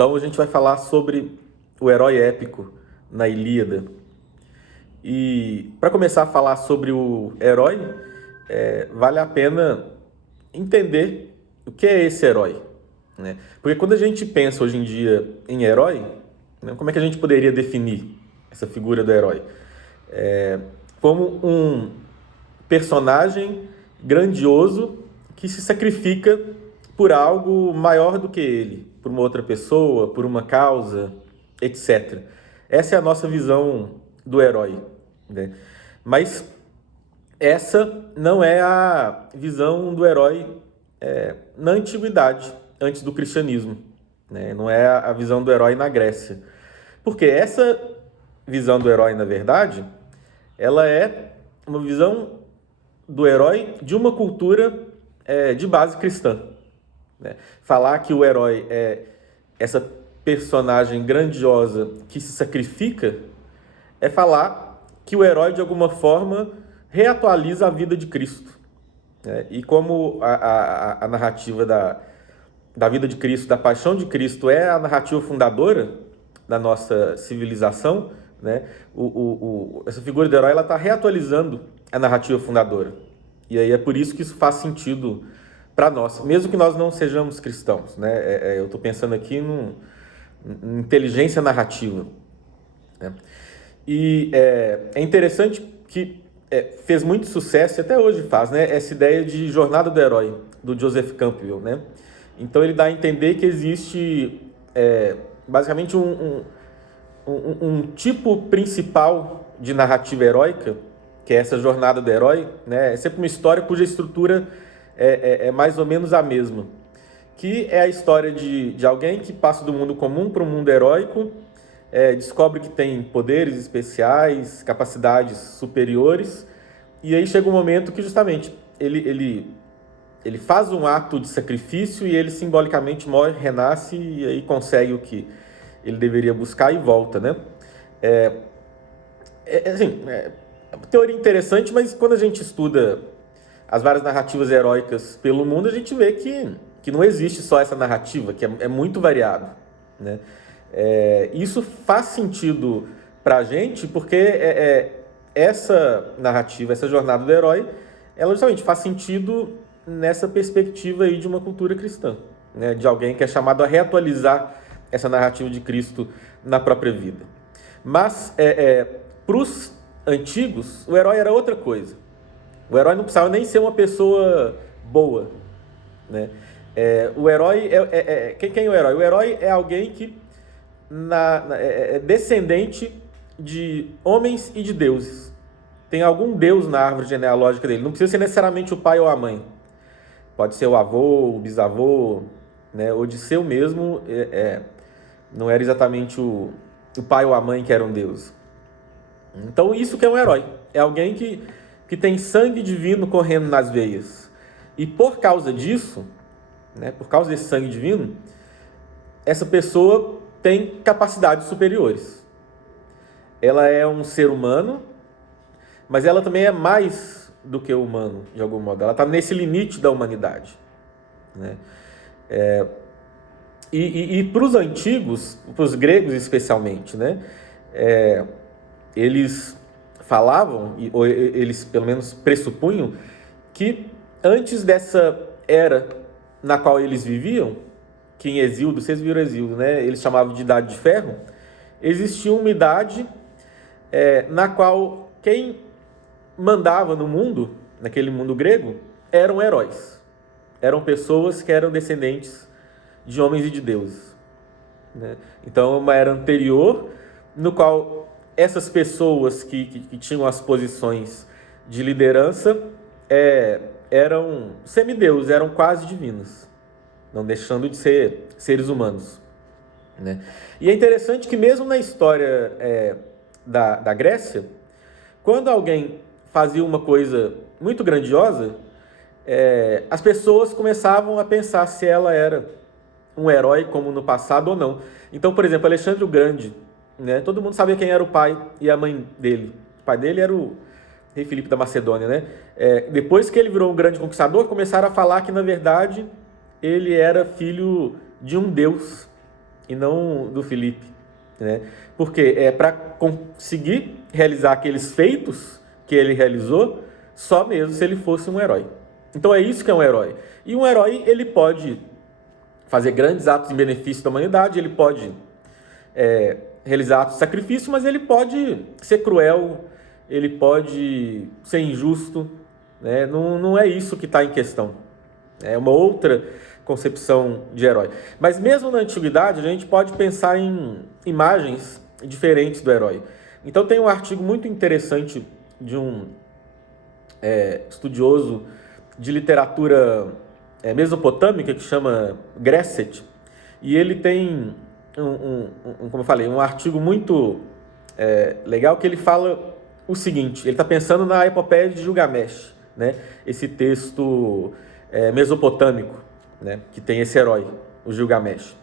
Então a gente vai falar sobre o herói épico na Ilíada. E para começar a falar sobre o herói, vale a pena entender o que é esse herói, né? Porque quando a gente pensa hoje em dia em herói, né, como é que a gente poderia definir essa figura do herói? Como um personagem grandioso que se sacrifica por algo maior do que ele, por uma outra pessoa, por uma causa, etc. Essa é a nossa visão do herói, né? Mas essa não é a visão do herói na antiguidade, antes do cristianismo, né? Não é a visão do herói na Grécia. Porque essa visão do herói, na verdade, ela é uma visão do herói de uma cultura de base cristã, né? Falar que o herói é essa personagem grandiosa que se sacrifica é falar que o herói, de alguma forma, reatualiza a vida de Cristo, né? E como a narrativa da vida de Cristo, da paixão de Cristo, é a narrativa fundadora da nossa civilização, né? Essa figura do herói está reatualizando a narrativa fundadora. E aí é por isso que isso faz sentido para nós, mesmo que nós não sejamos cristãos, né? Eu estou pensando aqui em inteligência narrativa, né? E é interessante que fez muito sucesso, e até hoje faz, né? Essa ideia de jornada do herói, do Joseph Campbell, né? Então ele dá a entender que existe basicamente um tipo principal de narrativa heróica, que é essa jornada do herói, né? É sempre uma história cuja estrutura é mais ou menos a mesma, que é a história de alguém que passa do mundo comum para o mundo heróico, descobre que tem poderes especiais, capacidades superiores, e aí chega um momento que justamente ele faz um ato de sacrifício e ele simbolicamente morre, renasce e aí consegue o que ele deveria buscar e volta, né? Assim, uma teoria interessante, mas quando a gente estuda as várias narrativas heróicas pelo mundo, a gente vê que não existe só essa narrativa, que é muito variado, né? Isso faz sentido para a gente porque essa narrativa, essa jornada do herói, ela justamente faz sentido nessa perspectiva aí de uma cultura cristã, né? De alguém que é chamado a reatualizar essa narrativa de Cristo na própria vida. Mas para os antigos, o herói era outra coisa. O herói não precisava nem ser uma pessoa boa, né? O herói quem é o herói? O herói é alguém que é descendente de homens e de deuses. Tem algum deus na árvore genealógica dele. Não precisa ser necessariamente o pai ou a mãe. Pode ser o avô, o bisavô, né? Odisseu mesmo não era exatamente o pai ou a mãe que eram deuses. Então isso que é um herói. É alguém que tem sangue divino correndo nas veias. E por causa disso, né, por causa desse sangue divino, essa pessoa tem capacidades superiores. Ela é um ser humano, mas ela também é mais do que humano, de algum modo. Ela está nesse limite da humanidade, né? E para os antigos, para os gregos especialmente, né, eles falavam, ou eles pelo menos pressupunham, que antes dessa era na qual eles viviam, que em Hesíodo, vocês viram Hesíodo, né? Eles chamavam de Idade de Ferro, existia uma idade na qual quem mandava no mundo, naquele mundo grego, eram heróis. Eram pessoas que eram descendentes de homens e de deuses, né? Então, uma era anterior, no qual essas pessoas que tinham as posições de liderança eram semideuses, eram quase divinos, não deixando de ser seres humanos, né? E é interessante que mesmo na história da Grécia, quando alguém fazia uma coisa muito grandiosa, as pessoas começavam a pensar se ela era um herói como no passado ou não. Então, por exemplo, Alexandre o Grande, né? Todo mundo sabia quem era o pai e a mãe dele. O pai dele era o rei Filipe da Macedônia, né? Depois que ele virou um grande conquistador, começaram a falar que, na verdade, ele era filho de um deus e não do Felipe, né? Porque é para conseguir realizar aqueles feitos que ele realizou, só mesmo se ele fosse um herói. Então é isso que é um herói. E um herói, ele pode fazer grandes atos em benefício da humanidade, ele pode realizar atos de sacrifício, mas ele pode ser cruel, ele pode ser injusto, né? Não é isso que está em questão. É uma outra concepção de herói. Mas mesmo na antiguidade, a gente pode pensar em imagens diferentes do herói. Então tem um artigo muito interessante de um estudioso de literatura mesopotâmica que chama Gresset, e ele tem como eu falei, um artigo muito legal que ele fala o seguinte. Ele está pensando na epopeia de Gilgamesh, né? Esse texto mesopotâmico, né? Que tem esse herói, o Gilgamesh.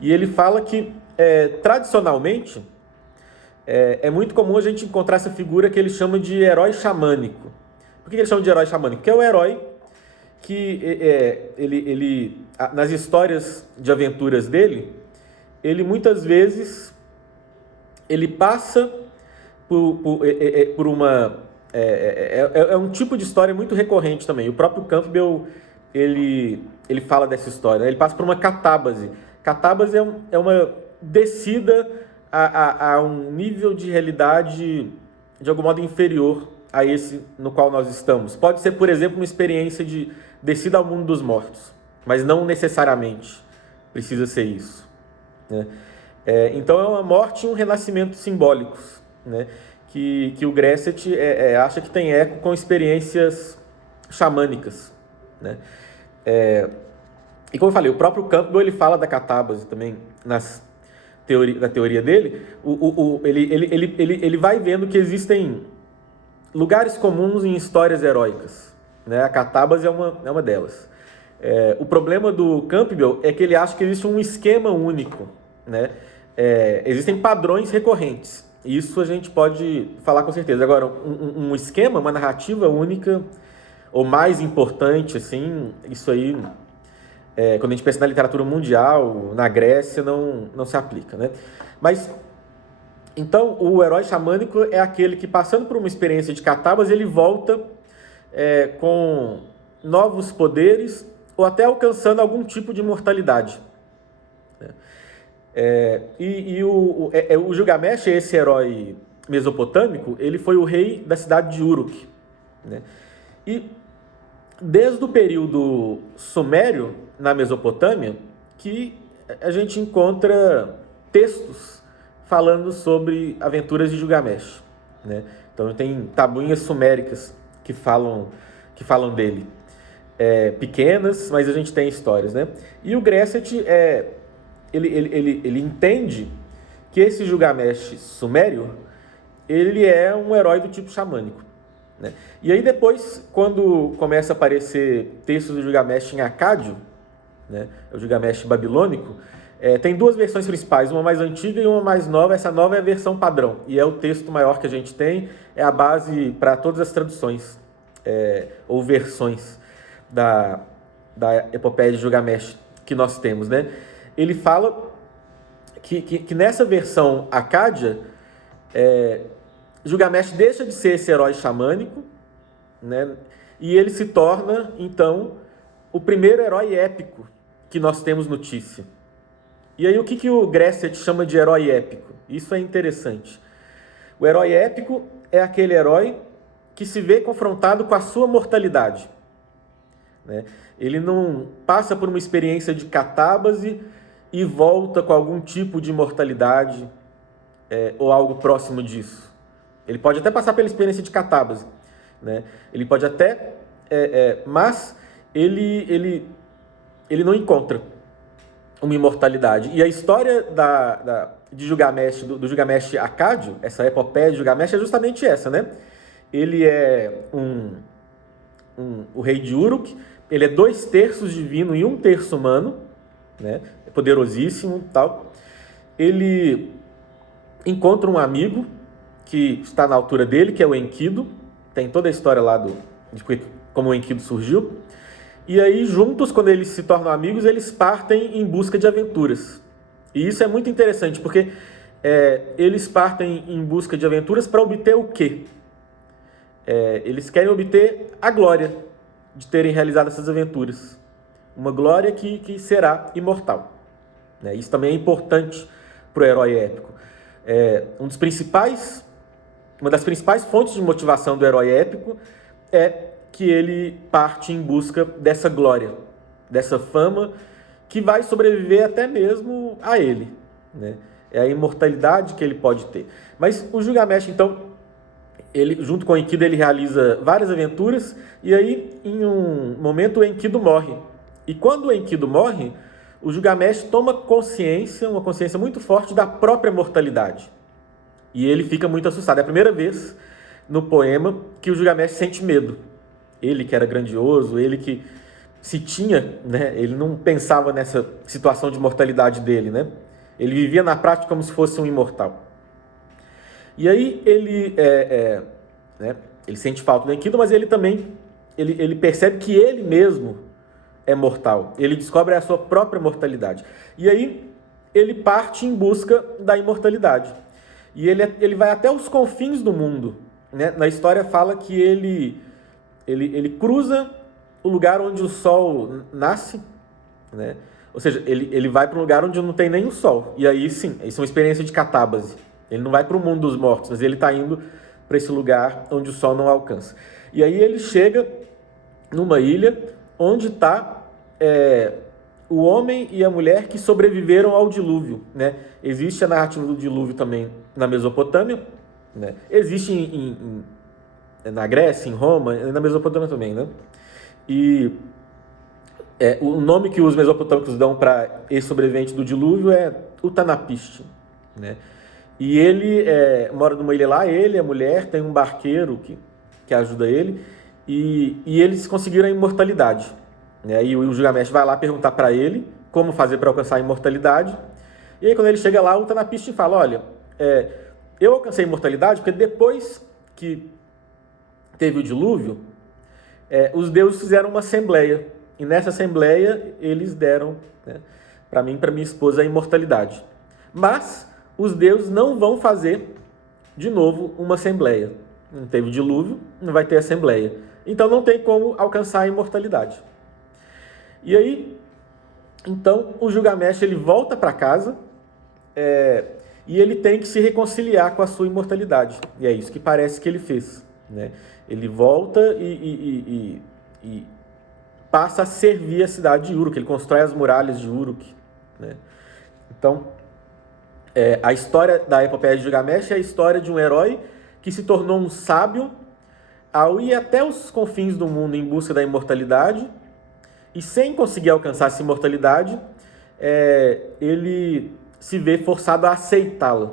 E ele fala que tradicionalmente é muito comum a gente encontrar essa figura que ele chama de herói xamânico. Por que ele chama de herói xamânico? Porque é o herói que ele nas histórias de aventuras dele, ele muitas vezes ele passa por uma... É um tipo de história muito recorrente também. O próprio Campbell, ele fala dessa história, né? Ele passa por uma catábase. Catábase é uma descida a um nível de realidade de algum modo inferior a esse no qual nós estamos. Pode ser, por exemplo, uma experiência de descida ao mundo dos mortos, mas não necessariamente precisa ser isso, né? Então é uma morte e um renascimento simbólicos, né? Que o Gresset acha que tem eco com experiências xamânicas, né? E como eu falei, o próprio Campbell ele fala da catábase também na teoria dele. Ele vai vendo que existem lugares comuns em histórias heróicas, né? A catábase é uma delas. O problema do Campbell é que ele acha que existe um esquema único, né? Existem padrões recorrentes. Isso a gente pode falar com certeza. Agora, um esquema, uma narrativa única, ou mais importante, assim, isso aí, quando a gente pensa na literatura mundial, na Grécia, não se aplica, né? Mas, então, o herói xamânico é aquele que, passando por uma experiência de catábase, ele volta com novos poderes, ou até alcançando algum tipo de imortalidade. O Gilgamesh, esse herói mesopotâmico, ele foi o rei da cidade de Uruk, né? E desde o período sumério, na Mesopotâmia, que a gente encontra textos falando sobre aventuras de Gilgamesh, né? Então tem tabuinhas suméricas que falam dele. Pequenas, mas a gente tem histórias, né? E o Gresset ele entende que esse Gilgamesh sumério, ele é um herói do tipo xamânico, né? E aí depois, quando começa a aparecer textos do Gilgamesh em acádio, né, o Gilgamesh babilônico, tem duas versões principais, uma mais antiga e uma mais nova. Essa nova é a versão padrão, e é o texto maior que a gente tem, é a base para todas as traduções, ou versões da epopeia de Gilgamesh que nós temos, né? Ele fala que nessa versão acádia, Gilgamesh deixa de ser esse herói xamânico, né? E ele se torna, então, o primeiro herói épico que nós temos notícia. E aí o que o Gresset chama de herói épico? Isso é interessante. O herói épico é aquele herói que se vê confrontado com a sua mortalidade, né? Ele não passa por uma experiência de catábase e volta com algum tipo de imortalidade, ou algo próximo disso. Ele pode até passar pela experiência de catábase, né? Ele pode até... mas ele não encontra uma imortalidade. E a história de Gilgamesh, do Gilgamesh acádio, essa epopeia de Gilgamesh, é justamente essa, né? Ele é o rei de Uruk, ele é 2/3 divino e 1/3 humano, né? É poderosíssimo, tal. Ele encontra um amigo que está na altura dele, que é o Enkidu. Tem toda a história lá de como o Enkidu surgiu. E aí, juntos, quando eles se tornam amigos, eles partem em busca de aventuras. E isso é muito interessante, porque eles partem em busca de aventuras para obter o quê? Eles querem obter a glória de terem realizado essas aventuras. Uma glória que será imortal. Né? Isso também é importante para o herói épico. Uma das principais fontes de motivação do herói épico é que ele parte em busca dessa glória, dessa fama que vai sobreviver até mesmo a ele. Né? É a imortalidade que ele pode ter. Mas o Gilgamesh, então, ele, junto com o Enkidu, ele realiza várias aventuras, e aí, em um momento, o Enkidu morre. E quando o Enkidu morre, o Gilgamesh toma consciência, uma consciência muito forte da própria mortalidade. E ele fica muito assustado. É a primeira vez no poema que o Gilgamesh sente medo. Ele que era grandioso, ele que se tinha, né? Ele não pensava nessa situação de mortalidade dele, né? Ele vivia na prática como se fosse um imortal. E aí né, ele sente falta do Enkidu, mas ele também ele percebe que ele mesmo é mortal. Ele descobre a sua própria mortalidade. E aí ele parte em busca da imortalidade. E ele vai até os confins do mundo. Né? Na história fala que ele cruza o lugar onde o sol nasce, né? Ou seja, ele vai para um lugar onde não tem nem o sol. E aí sim, isso é uma experiência de catábase. Ele não vai para o mundo dos mortos, mas ele está indo para esse lugar onde o sol não alcança. E aí ele chega numa ilha onde está o homem e a mulher que sobreviveram ao dilúvio. Né? Existe a narrativa do dilúvio também na Mesopotâmia, né? Existe na Grécia, em Roma, e na Mesopotâmia também. Né? E o nome que os mesopotâmicos dão para esse sobrevivente do dilúvio é Utnapishtim. Né? E ele mora numa ilha lá, ele, a mulher, tem um barqueiro que ajuda ele, e eles conseguiram a imortalidade. Né? E o Gilgamesh vai lá perguntar para ele como fazer para alcançar a imortalidade. E aí quando ele chega lá, o Utnapishtim fala, olha, eu alcancei a imortalidade porque depois que teve o dilúvio, os deuses fizeram uma assembleia. E nessa assembleia eles deram, né, para mim e para minha esposa a imortalidade. Mas os deuses não vão fazer de novo uma assembleia. Não teve dilúvio, não vai ter assembleia. Então não tem como alcançar a imortalidade. E aí, então, o Gilgamesh ele volta para casa e ele tem que se reconciliar com a sua imortalidade. E é isso que parece que ele fez. Né? Ele volta e passa a servir a cidade de Uruk. Ele constrói as muralhas de Uruk. Né? Então, a história da epopeia de Gilgamesh é a história de um herói que se tornou um sábio ao ir até os confins do mundo em busca da imortalidade e sem conseguir alcançar essa imortalidade, ele se vê forçado a aceitá-la,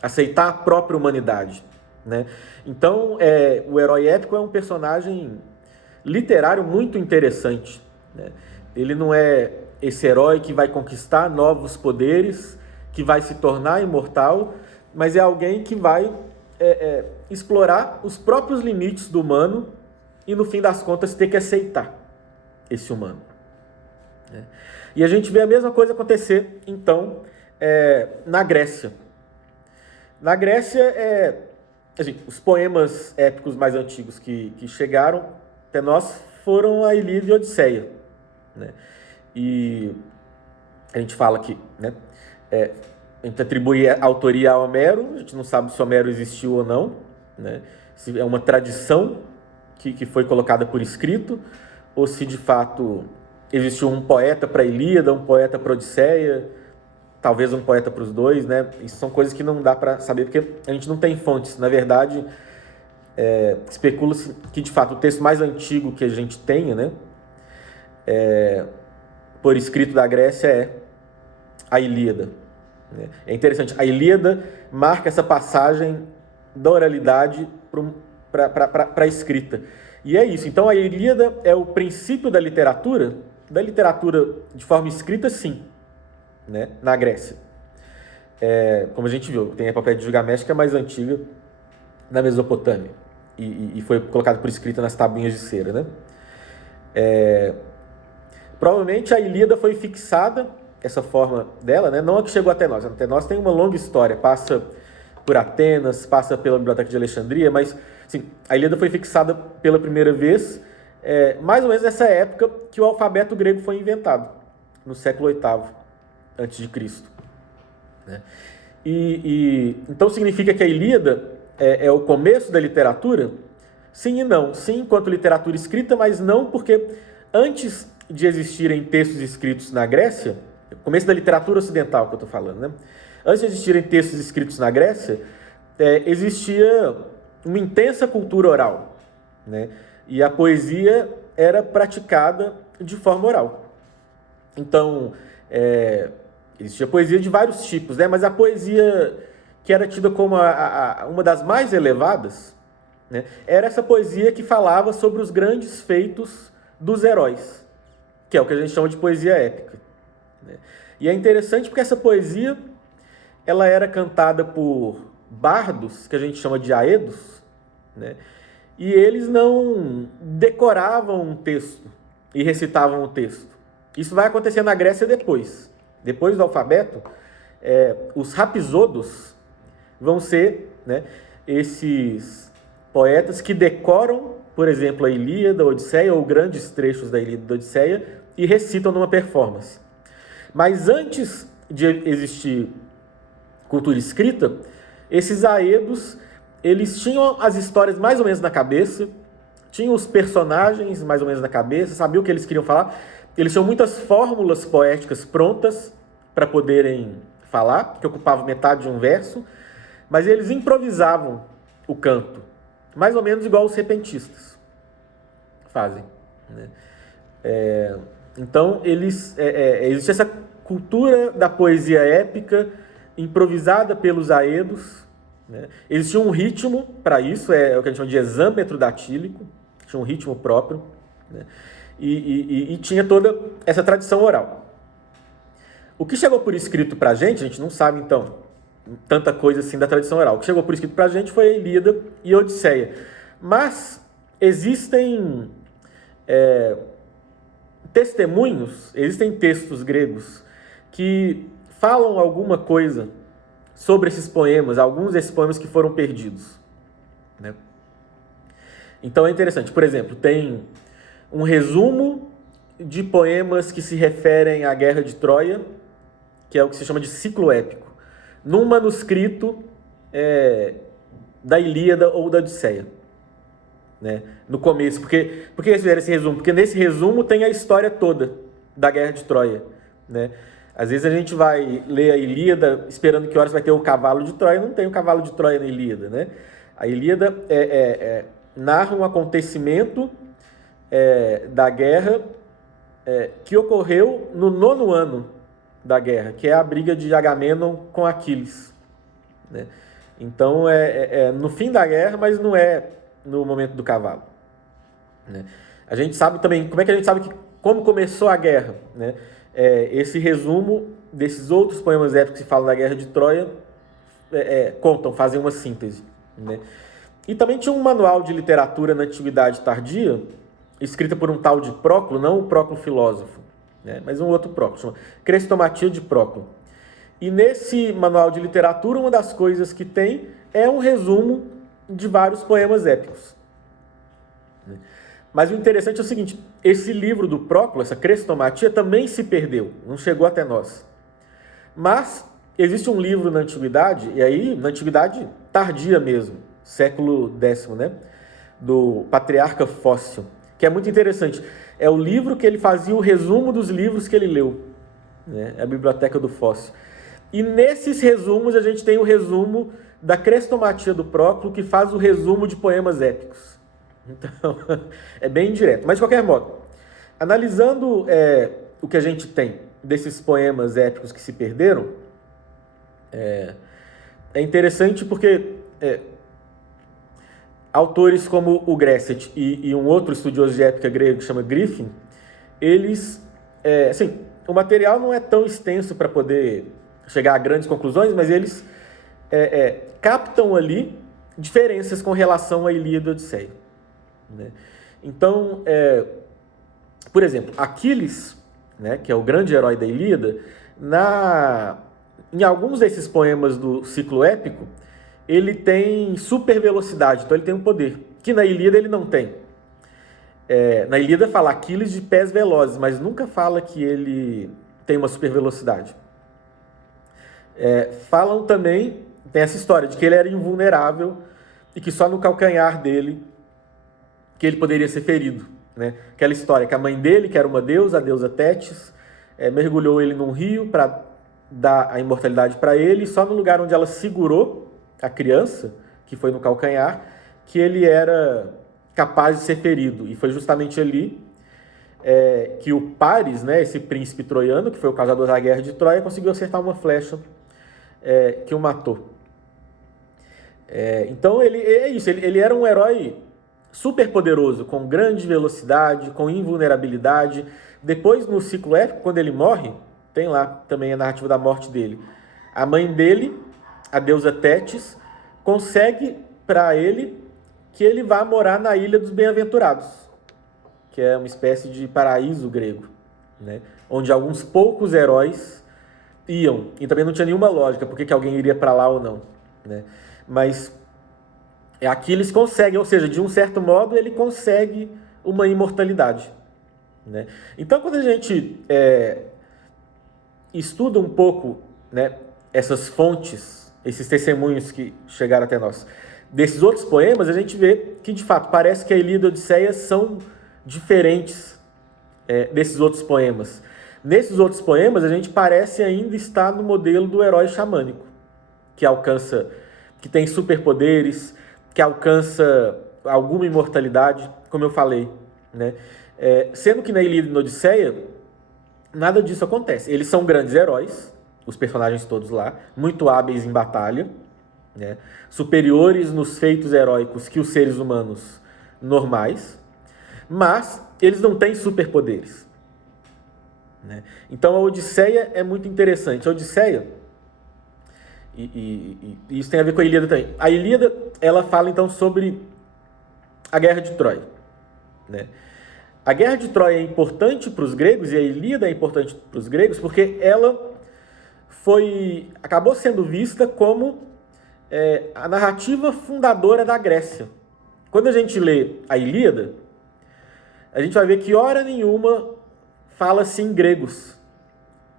aceitar a própria humanidade. Né? Então, o herói épico é um personagem literário muito interessante. Né? Ele não é esse herói que vai conquistar novos poderes, que vai se tornar imortal, mas é alguém que vai explorar os próprios limites do humano e, no fim das contas, ter que aceitar esse humano. Né? E a gente vê a mesma coisa acontecer, então, na Grécia. Na Grécia, assim, os poemas épicos mais antigos que chegaram até nós foram a Ilíada e a Odisseia. Né? E a gente fala que, né, a gente atribui a autoria a Homero, a gente não sabe se Homero existiu ou não, né? Se é uma tradição que foi colocada por escrito, ou se de fato existiu um poeta para a Ilíada, um poeta para a Odisseia, talvez um poeta para os dois, né? Isso são coisas que não dá para saber, porque a gente não tem fontes. Na verdade, especula-se que de fato o texto mais antigo que a gente tenha, né, por escrito da Grécia é a Ilíada. É interessante, a Ilíada marca essa passagem da oralidade para a escrita. E é isso, então a Ilíada é o princípio da literatura de forma escrita, sim, né, na Grécia. Como a gente viu, tem a epopeia de Gilgamesh, que é mais antiga, na Mesopotâmia, e foi colocada por escrita nas tabuinhas de cera. Né? Provavelmente a Ilíada foi fixada essa forma dela, né? Não a que chegou até nós. Até nós tem uma longa história, passa por Atenas, passa pela Biblioteca de Alexandria, mas assim, a Ilíada foi fixada pela primeira vez, mais ou menos nessa época que o alfabeto grego foi inventado, no século VIII a.C., né? Então significa que a Ilíada é o começo da literatura? Sim e não. Sim, enquanto literatura escrita, mas não porque antes de existirem textos escritos na Grécia, começo da literatura ocidental que eu estou falando, né? Antes de existirem textos escritos na Grécia, existia uma intensa cultura oral, né? E a poesia era praticada de forma oral. Então, existia poesia de vários tipos, né? Mas a poesia que era tida como uma das mais elevadas, né, era essa poesia que falava sobre os grandes feitos dos heróis, que é o que a gente chama de poesia épica, né? E é interessante porque essa poesia ela era cantada por bardos, que a gente chama de aedos, né? E eles não decoravam um texto e recitavam o texto. Isso vai acontecer na Grécia depois. Depois do alfabeto, os rapisodos vão ser, né, esses poetas que decoram, por exemplo, a Ilíada, a Odisseia, ou grandes trechos da Ilíada e da Odisseia, e recitam numa performance. Mas antes de existir cultura escrita, esses aedos, eles tinham as histórias mais ou menos na cabeça, tinham os personagens mais ou menos na cabeça, sabiam o que eles queriam falar. Eles tinham muitas fórmulas poéticas prontas para poderem falar, que ocupavam metade de um verso, mas eles improvisavam o canto, mais ou menos igual os repentistas fazem, né? Então, existe essa cultura da poesia épica improvisada pelos aedos, né? Existia um ritmo para isso, é o que a gente chama de exâmetro datílico, tinha um ritmo próprio, né? E tinha toda essa tradição oral. O que chegou por escrito para a gente não sabe, então, tanta coisa assim da tradição oral. O que chegou por escrito para a gente foi a Ilíada e a Odisseia. Mas existem testemunhos, existem textos gregos que falam alguma coisa sobre esses poemas, alguns desses poemas que foram perdidos, né? Então é interessante. Por exemplo, tem um resumo de poemas que se referem à Guerra de Troia, que é o que se chama de ciclo épico, num manuscrito da Ilíada ou da Odisseia, né? No começo. Por que eles fizeram esse resumo? Porque nesse resumo tem a história toda da Guerra de Troia, né? Às vezes a gente vai ler a Ilíada esperando que horas vai ter o cavalo de Troia, não tem o cavalo de Troia na Ilíada, né? A Ilíada narra um acontecimento da guerra que ocorreu no 9º ano da guerra, que é a briga de Agamenon com Aquiles, né? Então no fim da guerra, mas não é no momento do cavalo, né? A gente sabe também, como é que a gente sabe como começou a guerra, né? Esse resumo desses outros poemas épicos que falam da Guerra de Troia fazem uma síntese, né? E também tinha um manual de literatura na Antiguidade Tardia, escrita por um tal de Próclo, não o Próclo filósofo, né, mas um outro Próclo, chama Crestomatia de Próclo. E nesse manual de literatura, uma das coisas que tem é um resumo de vários poemas épicos, né? Mas o interessante é o seguinte, esse livro do Próclo, essa Crestomatia, também se perdeu, não chegou até nós. Mas existe um livro na Antiguidade, e aí na Antiguidade tardia mesmo, século X, né, do Patriarca Fócio, que é muito interessante. É o livro que ele fazia o resumo dos livros que ele leu, né? É a Biblioteca do Fócio. E nesses resumos a gente tem o resumo da Crestomatia do Próclo, que faz o resumo de poemas épicos. Então, é bem direto. Mas, de qualquer modo, analisando o que a gente tem desses poemas épicos que se perderam, é interessante porque autores como o Gracet e um outro estudioso de épica grego que chama Griffin, eles, assim, o material não é tão extenso para poder chegar a grandes conclusões, mas eles captam ali diferenças com relação à Ilíada e Odisseia, né? Então, por exemplo, Aquiles, né, que é o grande herói da Ilíada, Em alguns desses poemas do ciclo épico, ele tem super velocidade, então ele tem um poder, que na Ilíada ele não tem. Na Ilíada fala Aquiles de pés velozes, mas nunca fala que ele tem uma super velocidade. Falam também, tem essa história de que ele era invulnerável e que só no calcanhar dele que ele poderia ser ferido. Né? Aquela história que a mãe dele, que era uma deusa, a deusa Tétis, mergulhou ele num rio para dar a imortalidade para ele, e só no lugar onde ela segurou a criança, que foi no calcanhar, que ele era capaz de ser ferido. E foi justamente ali que o Paris, né, esse príncipe troiano, que foi o causador da guerra de Troia, conseguiu acertar uma flecha que o matou. Então ele é isso, ele era um herói super poderoso, com grande velocidade, com invulnerabilidade. Depois, no ciclo épico, quando ele morre, tem lá também a narrativa da morte dele. A mãe dele, a deusa Tétis, consegue para ele que ele vá morar na Ilha dos Bem-Aventurados, que é uma espécie de paraíso grego, né? Onde alguns poucos heróis iam, e também não tinha nenhuma lógica por que alguém iria para lá ou não, né? Mas Aquiles consegue, ou seja, de um certo modo ele consegue uma imortalidade, né? Então, quando a gente estuda um pouco, né, essas fontes, esses testemunhos que chegaram até nós, desses outros poemas, a gente vê que, de fato, parece que a Ilíada e a Odisseia são diferentes desses outros poemas. Nesses outros poemas, a gente parece ainda estar no modelo do herói xamânico, que tem superpoderes, que alcança alguma imortalidade, como eu falei, né? Sendo que na Ilíada e na Odisseia, nada disso acontece. Eles são grandes heróis, os personagens todos lá, muito hábeis em batalha, né? Superiores nos feitos heróicos que os seres humanos normais, mas eles não têm superpoderes, né? Então a Odisseia é muito interessante. A Odisseia, e isso tem a ver com a Ilíada também. A Ilíada, ela fala então sobre a Guerra de Troia, né? A Guerra de Troia é importante para os gregos, e a Ilíada é importante para os gregos, porque ela acabou sendo vista como a narrativa fundadora da Grécia. Quando a gente lê a Ilíada, a gente vai ver que hora nenhuma fala-se em gregos,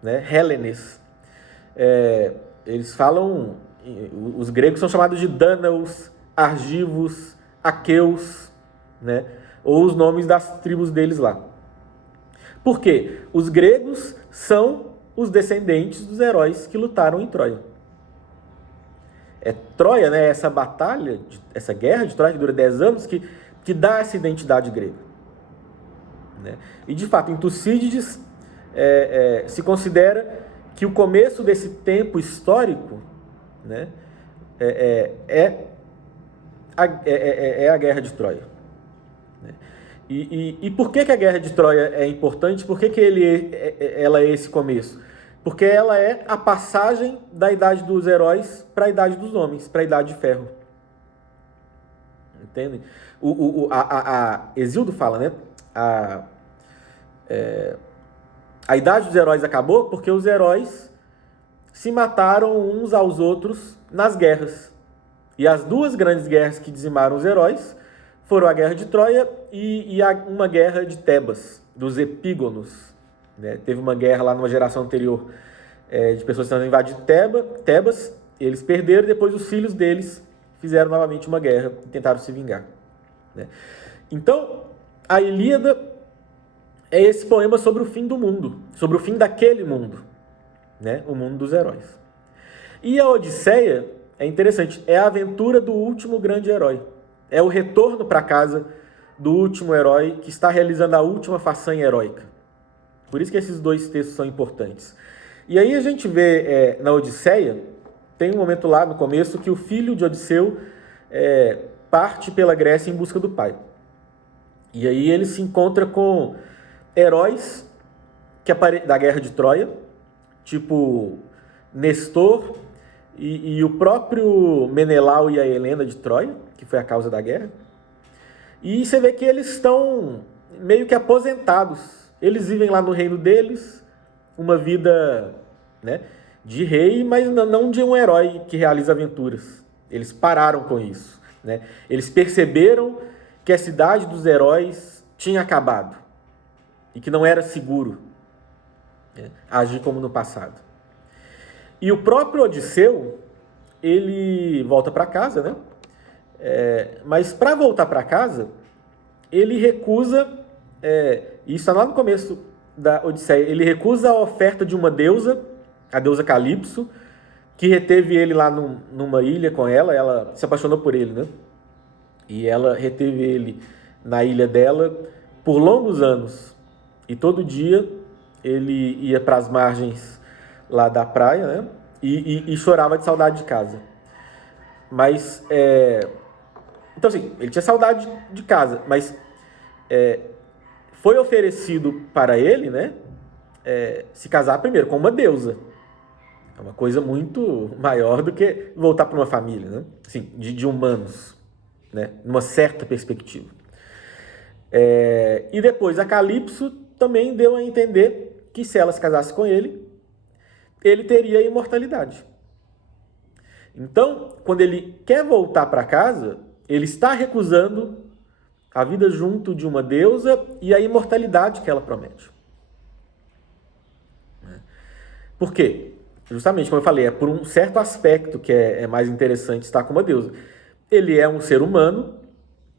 né? Hélenes. Eles falam, os gregos são chamados de Dânaos, Argivos, Aqueus, né? Ou os nomes das tribos deles lá. Por quê? Os gregos são os descendentes dos heróis que lutaram em Troia. Troia, né? Essa batalha, essa guerra de Troia que dura 10 anos, que dá essa identidade grega, né? E de fato, em Tucídides se considera que o começo desse tempo histórico, né, é a Guerra de Troia. Né? E por que a Guerra de Troia é importante? Por que ela é esse começo? Porque ela é a passagem da idade dos heróis para a idade dos homens, para a idade de ferro. Entendem? Hesíodo fala, né? A idade dos heróis acabou porque os heróis se mataram uns aos outros nas guerras. E as duas grandes guerras que dizimaram os heróis foram a Guerra de Troia e uma guerra de Tebas, dos epígonos. Né? Teve uma guerra lá numa geração anterior de pessoas tentando invadir Tebas, eles perderam, e depois os filhos deles fizeram novamente uma guerra e tentaram se vingar. Né? Então, a Ilíada é esse poema sobre o fim do mundo, sobre o fim daquele mundo, né? O mundo dos heróis. E a Odisseia, é interessante, é a aventura do último grande herói. É o retorno para casa do último herói que está realizando a última façanha heróica. Por isso que esses dois textos são importantes. E aí a gente vê na Odisseia, tem um momento lá no começo que o filho de Odisseu parte pela Grécia em busca do pai. E aí ele se encontra com heróis da Guerra de Troia, tipo Nestor e o próprio Menelau e a Helena de Troia, que foi a causa da guerra. E você vê que eles estão meio que aposentados. Eles vivem lá no reino deles, uma vida né? De rei, mas não de um herói que realiza aventuras. Eles pararam com isso, né? Eles perceberam que a cidade dos heróis tinha acabado e que não era seguro, né, agir como no passado. E o próprio Odisseu, ele volta para casa, né? Mas para voltar para casa, ele recusa, isso está lá no começo da Odisseia, ele recusa a oferta de uma deusa, a deusa Calipso, que reteve ele lá numa ilha com ela se apaixonou por ele, né? E ela reteve ele na ilha dela por longos anos. E todo dia ele ia para as margens lá da praia, né? E chorava de saudade de casa. Mas, então assim, ele tinha saudade de casa, mas foi oferecido para ele, né? Se casar primeiro com uma deusa. É uma coisa muito maior do que voltar para uma família, né? Assim, de humanos, né? Numa certa perspectiva. E depois a Calipso também deu a entender que se ela se casasse com ele, ele teria imortalidade. Então, quando ele quer voltar para casa, ele está recusando a vida junto de uma deusa e a imortalidade que ela promete. Por quê? Justamente, como eu falei, é por um certo aspecto que é mais interessante estar com uma deusa. Ele é um ser humano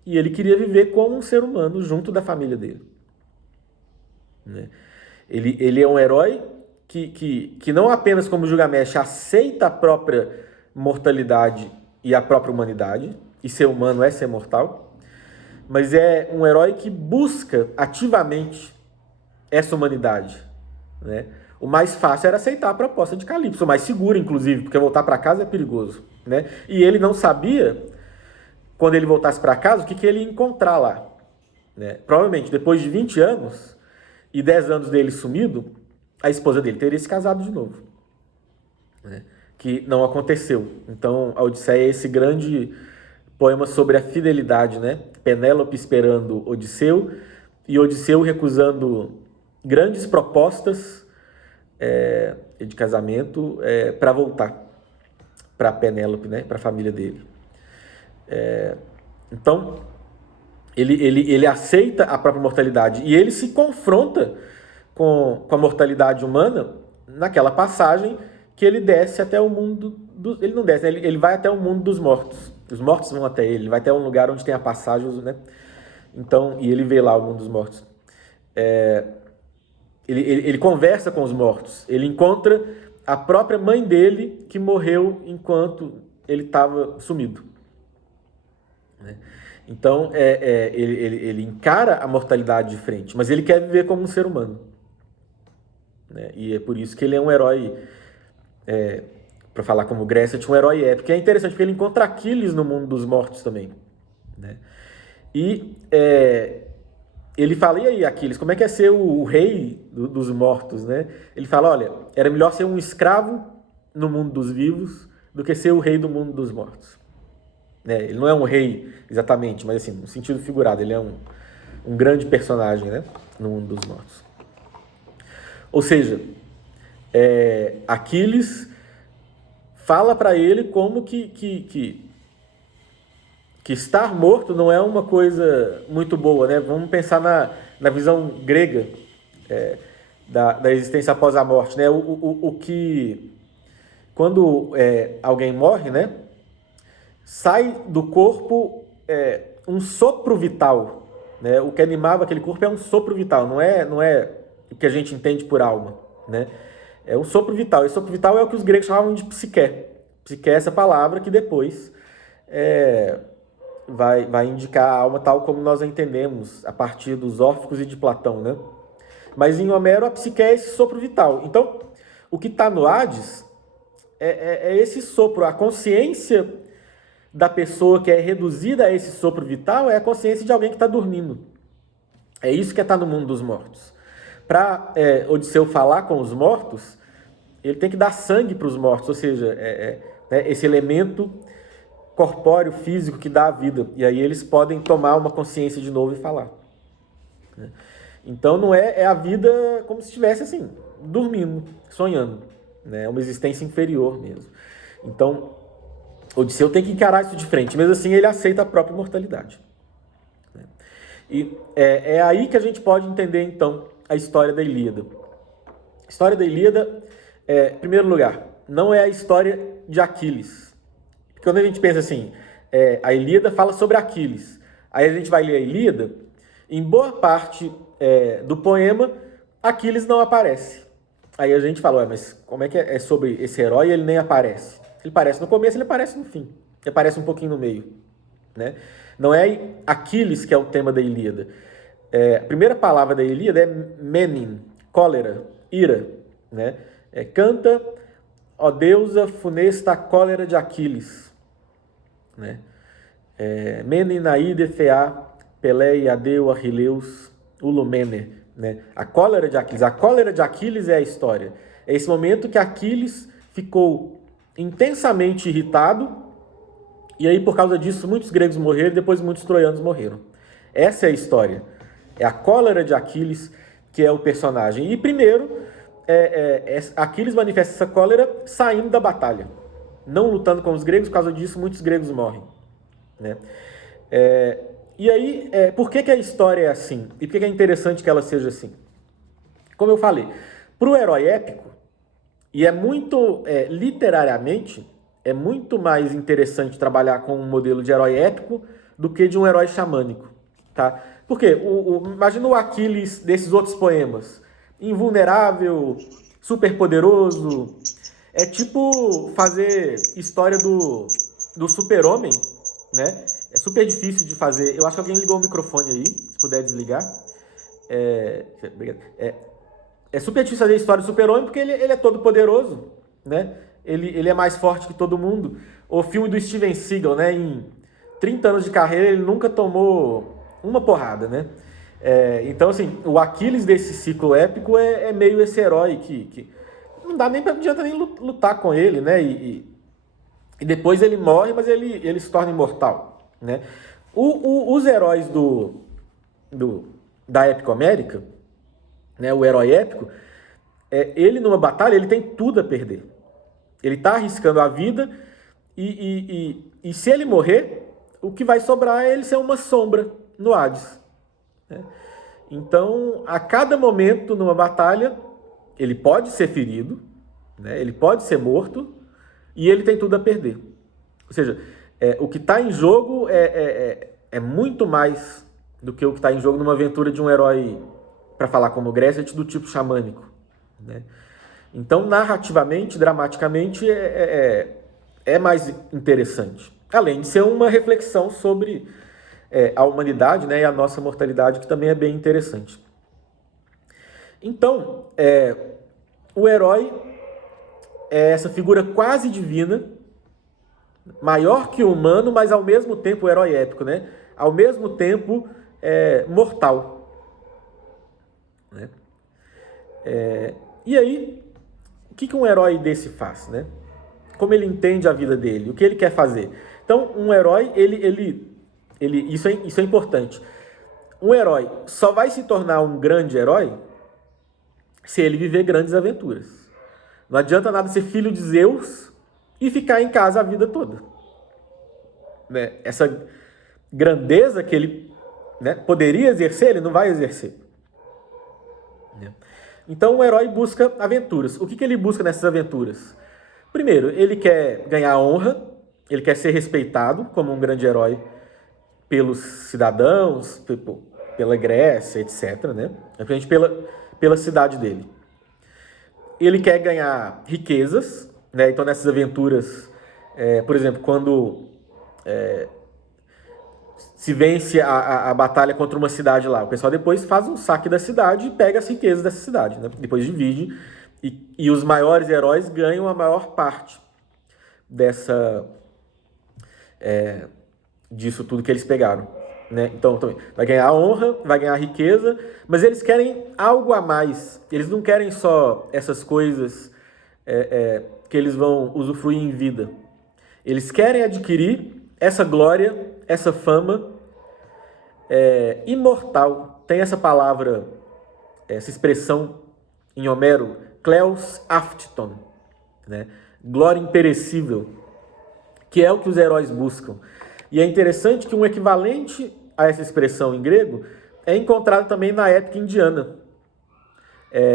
e ele queria viver como um ser humano junto da família dele. Ele é um herói que não apenas como Gilgamesh aceita a própria mortalidade e a própria humanidade, e ser humano é ser mortal, mas é um herói que busca ativamente essa humanidade, né? O mais fácil era aceitar a proposta de Calipso, o mais seguro, inclusive, porque voltar para casa é perigoso, né? E ele não sabia, quando ele voltasse para casa, o que ele ia encontrar lá, né? Provavelmente, depois de 20 anos e 10 anos dele sumido, a esposa dele teria se casado de novo, né? Que não aconteceu. Então, a Odisseia é esse grande poema sobre a fidelidade, né? Penélope esperando Odisseu e Odisseu recusando grandes propostas de casamento para voltar para Penélope, né? Para a família dele. Então, ele aceita a própria mortalidade e ele se confronta com a mortalidade humana naquela passagem que ele desce até o mundo ele não desce, né? Ele vai até o mundo dos mortos. Os mortos vão até ele vai até um lugar onde tem a passagem, né? Então, e ele vê lá o mundo dos mortos. Ele conversa com os mortos. Ele encontra a própria mãe dele que morreu enquanto ele estava sumido. Então, ele encara a mortalidade de frente, mas ele quer viver como um ser humano. E é por isso que ele é um herói, para falar como Grécia, tinha um herói épico. E é interessante porque ele encontra Aquiles no mundo dos mortos também. E ele fala, e aí, Aquiles, como é que é ser o rei dos mortos, né? Ele fala, olha, era melhor ser um escravo no mundo dos vivos do que ser o rei do mundo dos mortos. Ele não é um rei exatamente, mas assim, no sentido figurado, ele é um grande personagem, né, no mundo dos mortos. Ou seja, Aquiles fala para ele como que estar morto não é uma coisa muito boa, né? Vamos pensar na visão grega da existência após a morte, né? O que quando alguém morre, né? Sai do corpo um sopro vital, né? O que animava aquele corpo é um sopro vital, não é o que a gente entende por alma, né? É um sopro vital. Esse sopro vital é o que os gregos chamavam de psique. Psique é essa palavra que depois vai indicar a alma tal como nós a entendemos a partir dos Órficos e de Platão, né? Mas em Homero a psique é esse sopro vital. Então, o que está no Hades é esse sopro, a consciência da pessoa que é reduzida a esse sopro vital é a consciência de alguém que está dormindo. É isso que está no mundo dos mortos. Para Odisseu falar com os mortos, ele tem que dar sangue para os mortos, ou seja, esse elemento corpóreo, físico que dá a vida. E aí eles podem tomar uma consciência de novo e falar. Então não é a vida como se estivesse assim, dormindo, sonhando. né? É uma existência inferior mesmo. Então, Odisseu tem que encarar isso de frente, mesmo assim ele aceita a própria mortalidade. E é aí que a gente pode entender, então, a história da Ilíada. A história da Ilíada, em primeiro lugar, não é a história de Aquiles. Porque quando a gente pensa assim, a Ilíada fala sobre Aquiles. Aí a gente vai ler a Ilíada, em boa parte do poema, Aquiles não aparece. Aí a gente fala, mas como é que é sobre esse herói e ele nem aparece? Ele aparece no começo, ele aparece no fim. Ele aparece um pouquinho no meio, né? Não é Aquiles que é o tema da Ilíada. A primeira palavra da Ilíada é menin, cólera, ira, né? Canta, ó deusa funesta a cólera de Aquiles, né? Menin aide theá, Pelé, Adeu, Achilleus, Ulumene, né? A cólera de Aquiles. A cólera de Aquiles é a história. É esse momento que Aquiles ficou intensamente irritado, e aí por causa disso muitos gregos morreram e depois muitos troianos morreram. Essa é a história. É a cólera de Aquiles que é o personagem. E primeiro, Aquiles manifesta essa cólera saindo da batalha, não lutando com os gregos. Por causa disso muitos gregos morrem, né? E aí, por que a história é assim? E por que é interessante que ela seja assim? Como eu falei, para o herói épico, e é muito, literariamente, é muito mais interessante trabalhar com um modelo de herói épico do que de um herói xamânico, tá? Porque imagina o Aquiles desses outros poemas. Invulnerável, super poderoso. É tipo fazer história do super-homem, né? É super difícil de fazer. Eu acho que alguém ligou o microfone aí, se puder desligar. É super difícil fazer a história do super-homem porque ele é todo poderoso, né? Ele é mais forte que todo mundo. O filme do Steven Seagal, né? Em 30 anos de carreira, ele nunca tomou uma porrada, né? Então, assim, o Aquiles desse ciclo épico é meio esse herói que não adianta nem lutar com ele, né? E depois ele morre, mas ele se torna imortal, né? Os heróis da Épica Homérica, né? O herói épico, ele numa batalha, ele tem tudo a perder. Ele está arriscando a vida e se ele morrer, o que vai sobrar é ele ser uma sombra no Hades, né? Então, a cada momento numa batalha, ele pode ser ferido, né? Ele pode ser morto e ele tem tudo a perder. Ou seja, o que está em jogo é muito mais do que o que está em jogo numa aventura de um herói, para falar como Grécia, do tipo xamânico, né? Então, narrativamente, dramaticamente, é mais interessante. Além de ser uma reflexão sobre a humanidade, né, e a nossa mortalidade, que também é bem interessante. Então, o herói é essa figura quase divina, maior que o humano, mas ao mesmo tempo o herói épico, né? Ao mesmo tempo mortal, né? E aí, o que um herói desse faz, né? Como ele entende a vida dele, o que ele quer fazer. Então, um herói, isso é importante. Um herói só vai se tornar um grande herói se ele viver grandes aventuras. Não adianta nada ser filho de Zeus e ficar em casa a vida toda, né? Essa grandeza que ele, né, poderia exercer, ele não vai exercer, né? Então o herói busca aventuras. O que ele busca nessas aventuras? Primeiro, ele quer ganhar honra, ele quer ser respeitado como um grande herói pelos cidadãos, pela Grécia, etc., né? Principalmente pela cidade dele. Ele quer ganhar riquezas, né? Então nessas aventuras, por exemplo, quando se vence a batalha contra uma cidade lá, o pessoal depois faz um saque da cidade e pega as riquezas dessa cidade, né? Depois divide e os maiores heróis ganham a maior parte disso tudo que eles pegaram, né? Então vai ganhar honra, vai ganhar riqueza, mas eles querem algo a mais. Eles não querem só essas coisas que eles vão usufruir em vida. Eles querem adquirir essa glória, essa fama imortal. Tem essa palavra, essa expressão em Homero, kleos aftiton, né? Glória imperecível, que é o que os heróis buscam. E é interessante que um equivalente a essa expressão em grego é encontrado também na épica indiana.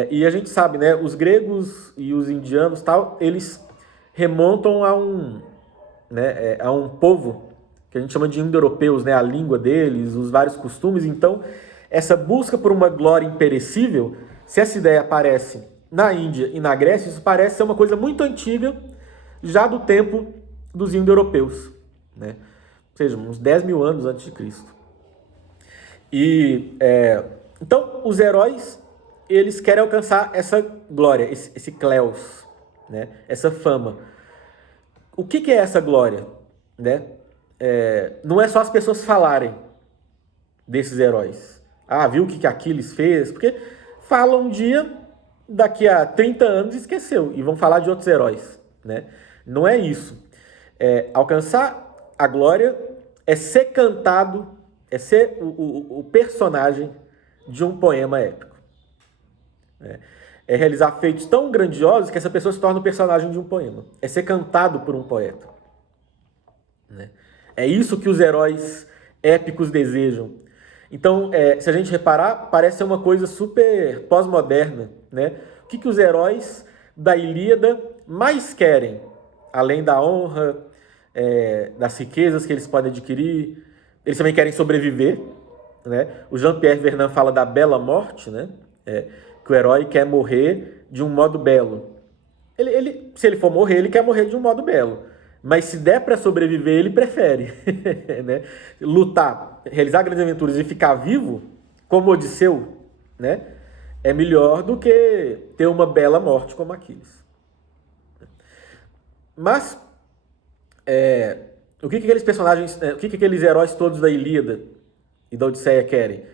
E a gente sabe, né, os gregos e os indianos, tal, eles remontam a um povo que a gente chama de indo-europeus, né, a língua deles, os vários costumes. Então, essa busca por uma glória imperecível, se essa ideia aparece na Índia e na Grécia, isso parece ser uma coisa muito antiga, já do tempo dos indo-europeus, né? Ou seja, uns 10 mil anos antes de Cristo. Então, os heróis, eles querem alcançar essa glória, esse kleos, né? Essa fama. O que é essa glória? Né? Não é só as pessoas falarem desses heróis. Ah, viu o que Aquiles fez? Porque falam um dia, daqui a 30 anos esqueceu, e vão falar de outros heróis. Né? Não é isso. Alcançar a glória é ser cantado, é ser o personagem de um poema épico. É realizar feitos tão grandiosos que essa pessoa se torna o personagem de um poema. É ser cantado por um poeta. Né? É isso que os heróis épicos desejam. Então, se a gente reparar, parece ser uma coisa super pós-moderna. Né? O que os heróis da Ilíada mais querem? Além da honra, das riquezas que eles podem adquirir, eles também querem sobreviver. Né? O Jean-Pierre Vernant fala da bela morte, né? Que o herói quer morrer de um modo belo. Se ele for morrer, ele quer morrer de um modo belo. Mas se der para sobreviver, ele prefere. Né? Lutar, realizar grandes aventuras e ficar vivo, como Odisseu, né? É melhor do que ter uma bela morte como Aquiles. Mas, o que aqueles personagens, o que aqueles heróis todos da Ilíada e da Odisseia querem?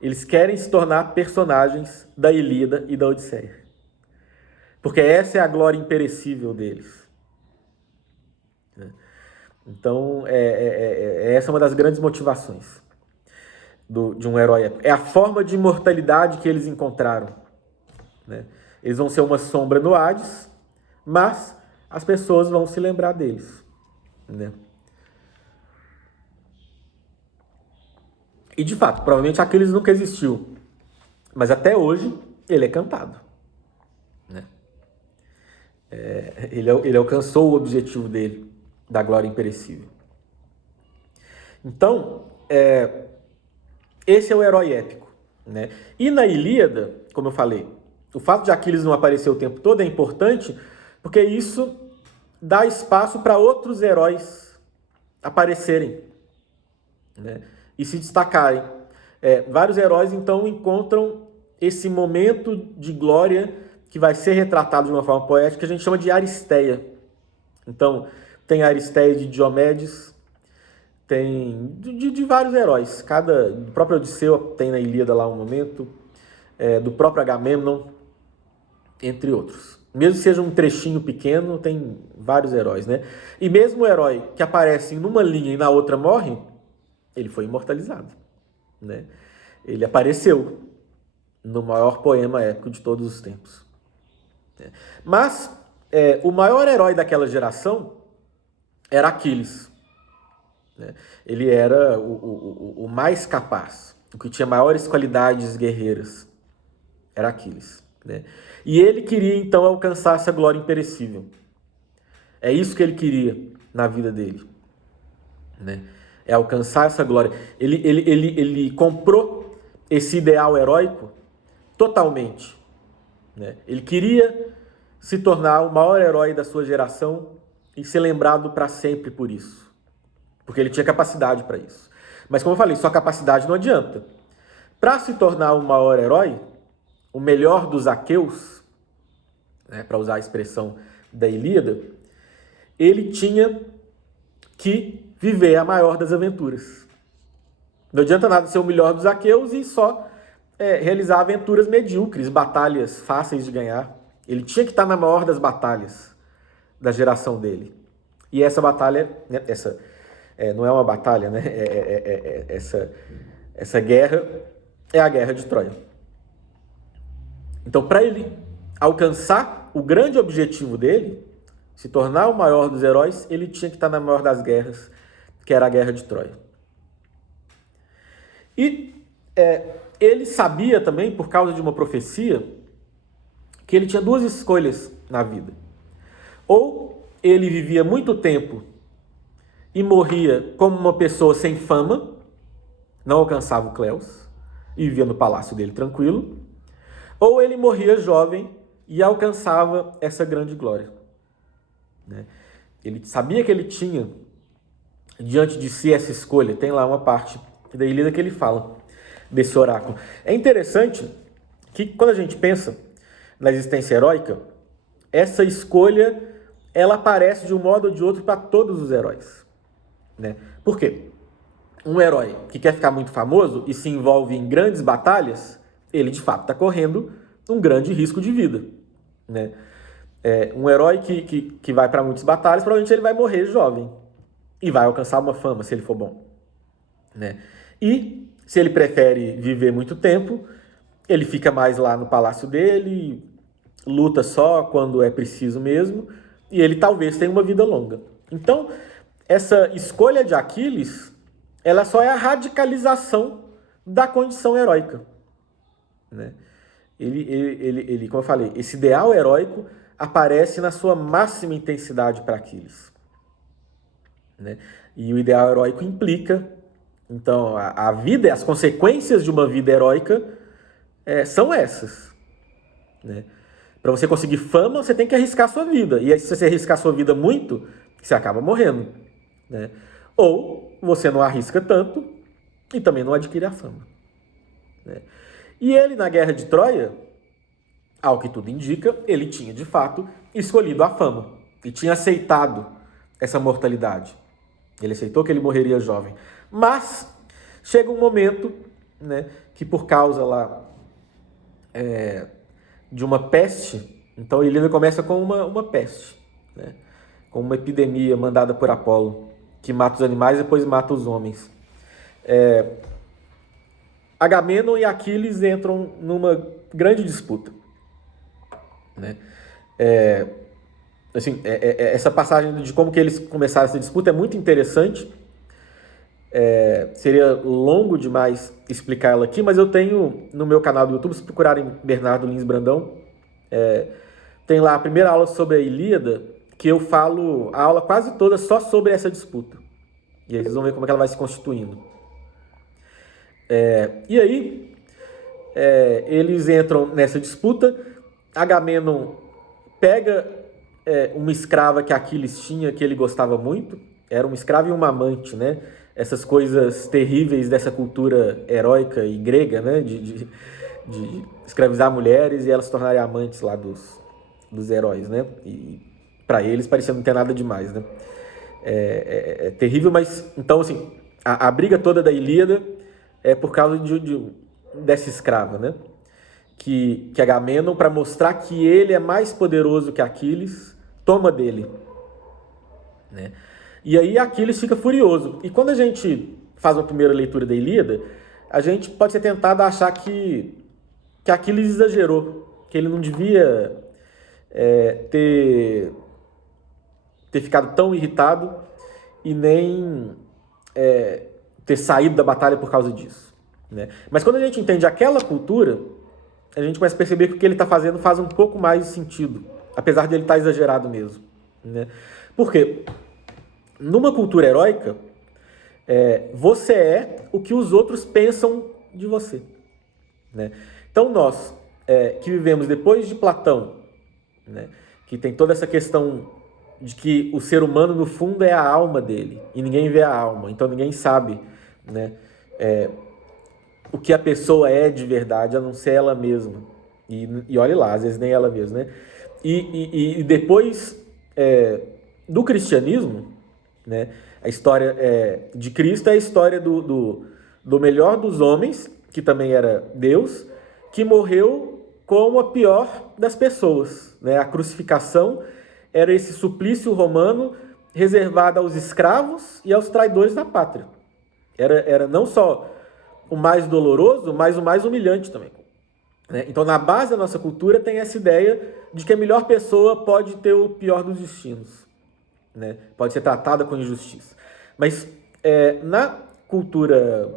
Eles querem se tornar personagens da Ilíada e da Odisseia. Porque essa é a glória imperecível deles. Então, essa é uma das grandes motivações de um herói épico. É a forma de imortalidade que eles encontraram. Né? Eles vão ser uma sombra no Hades, mas as pessoas vão se lembrar deles. Né? E de fato, provavelmente Aquiles nunca existiu. Mas até hoje ele é cantado. Né? Ele alcançou o objetivo dele, da glória imperecível. Então, esse é o herói épico. Né? E na Ilíada, como eu falei, o fato de Aquiles não aparecer o tempo todo é importante porque isso dá espaço para outros heróis aparecerem. Né? E se destacarem. Vários heróis, então, encontram esse momento de glória que vai ser retratado de uma forma poética, que a gente chama de Aristeia. Então, tem a Aristeia de Diomedes, tem de vários heróis. Do próprio Odisseu tem na Ilíada lá um momento, do próprio Agamemnon, entre outros. Mesmo que seja um trechinho pequeno, tem vários heróis. Né? E mesmo o herói que aparece numa linha e na outra morre, ele foi imortalizado. Né? Ele apareceu no maior poema épico de todos os tempos. Mas o maior herói daquela geração era Aquiles. Né? Ele era o mais capaz, o que tinha maiores qualidades guerreiras. Era Aquiles. Né? E ele queria então alcançar essa glória imperecível. É isso que ele queria na vida dele. Né? É alcançar essa glória. Ele comprou esse ideal heróico totalmente. Né? Ele queria se tornar o maior herói da sua geração e ser lembrado para sempre por isso. Porque ele tinha capacidade para isso. Mas como eu falei, sua capacidade não adianta. Para se tornar o maior herói, o melhor dos aqueus, né, para usar a expressão da Ilíada, ele tinha que viver a maior das aventuras. Não adianta nada ser o melhor dos aqueus e só realizar aventuras medíocres, batalhas fáceis de ganhar. Ele tinha que estar na maior das batalhas da geração dele. E essa batalha, né, não é uma batalha, né? Essa guerra é a guerra de Troia. Então, para ele alcançar o grande objetivo dele, se tornar o maior dos heróis, ele tinha que estar na maior das guerras, que era a Guerra de Troia. E ele sabia também, por causa de uma profecia, que ele tinha duas escolhas na vida. Ou ele vivia muito tempo e morria como uma pessoa sem fama, não alcançava o Cleus, e vivia no palácio dele tranquilo, ou ele morria jovem e alcançava essa grande glória. Ele sabia que ele tinha diante de si essa escolha. Tem lá uma parte da Ilíada que ele fala desse oráculo. É interessante que quando a gente pensa na existência heróica, essa escolha ela aparece de um modo ou de outro para todos os heróis. Por quê? Um herói que quer ficar muito famoso e se envolve em grandes batalhas, ele de fato está correndo um grande risco de vida. Um herói que vai para muitas batalhas, provavelmente ele vai morrer jovem e vai alcançar uma fama se ele for bom. E se ele prefere viver muito tempo, ele fica mais lá no palácio dele, luta só quando é preciso mesmo, e ele talvez tenha uma vida longa. Então, essa escolha de Aquiles, ela só é a radicalização da condição heróica. Ele, como eu falei, esse ideal heróico aparece na sua máxima intensidade para Aquiles. E o ideal heróico implica, então, a vida, as consequências de uma vida heróica são essas. Para você conseguir fama, você tem que arriscar a sua vida. E se você arriscar a sua vida muito, você acaba morrendo. Ou você não arrisca tanto e também não adquire a fama. E ele, na Guerra de Troia, ao que tudo indica, ele tinha, de fato, escolhido a fama. E tinha aceitado essa mortalidade. Ele aceitou que ele morreria jovem. Mas chega um momento que por causa lá de uma peste, então a Ilíada começa com uma peste, com uma epidemia mandada por Apolo, que mata os animais e depois mata os homens. Agamenon e Aquiles entram numa grande disputa. Essa passagem de como que eles começaram essa disputa é muito interessante. Seria longo demais explicar ela aqui, mas eu tenho no meu canal do YouTube, se procurarem Bernardo Lins Brandão, tem lá a primeira aula sobre a Ilíada, que eu falo a aula quase toda só sobre essa disputa. E aí vocês vão ver como é que ela vai se constituindo. E aí, eles entram nessa disputa. Agamenon pega uma escrava que Aquiles tinha, que ele gostava muito. Era uma escrava e uma amante, Essas coisas terríveis dessa cultura heróica e grega, de escravizar mulheres e elas se tornarem amantes lá dos heróis, E para eles parecia não ter nada demais, É terrível, mas então assim, a briga toda da Ilíada é por causa dessa escrava, que Agamenon, para mostrar que ele é mais poderoso que Aquiles, toma dele, E aí Aquiles fica furioso. E quando a gente faz uma primeira leitura da Ilíada, a gente pode ser tentado a achar que Aquiles exagerou, que ele não devia ter ficado tão irritado e nem ter saído da batalha por causa disso. Mas quando a gente entende aquela cultura, a gente começa a perceber que o que ele está fazendo faz um pouco mais de sentido, apesar de ele estar exagerado mesmo. Por quê? Numa cultura heróica, você é o que os outros pensam de você. Então nós, que vivemos depois de Platão, que tem toda essa questão de que o ser humano, no fundo, é a alma dele, e ninguém vê a alma, então ninguém sabe o que a pessoa é de verdade, a não ser ela mesma. E olhe lá, às vezes nem ela mesma. E depois do cristianismo, a história de Cristo é a história do melhor dos homens, que também era Deus, que morreu como a pior das pessoas. A crucificação era esse suplício romano reservado aos escravos e aos traidores da pátria. Era não só o mais doloroso, mas o mais humilhante também. né? Então, na base da nossa cultura tem essa ideia de que a melhor pessoa pode ter o pior dos destinos, né? Pode ser tratada com injustiça. Mas na cultura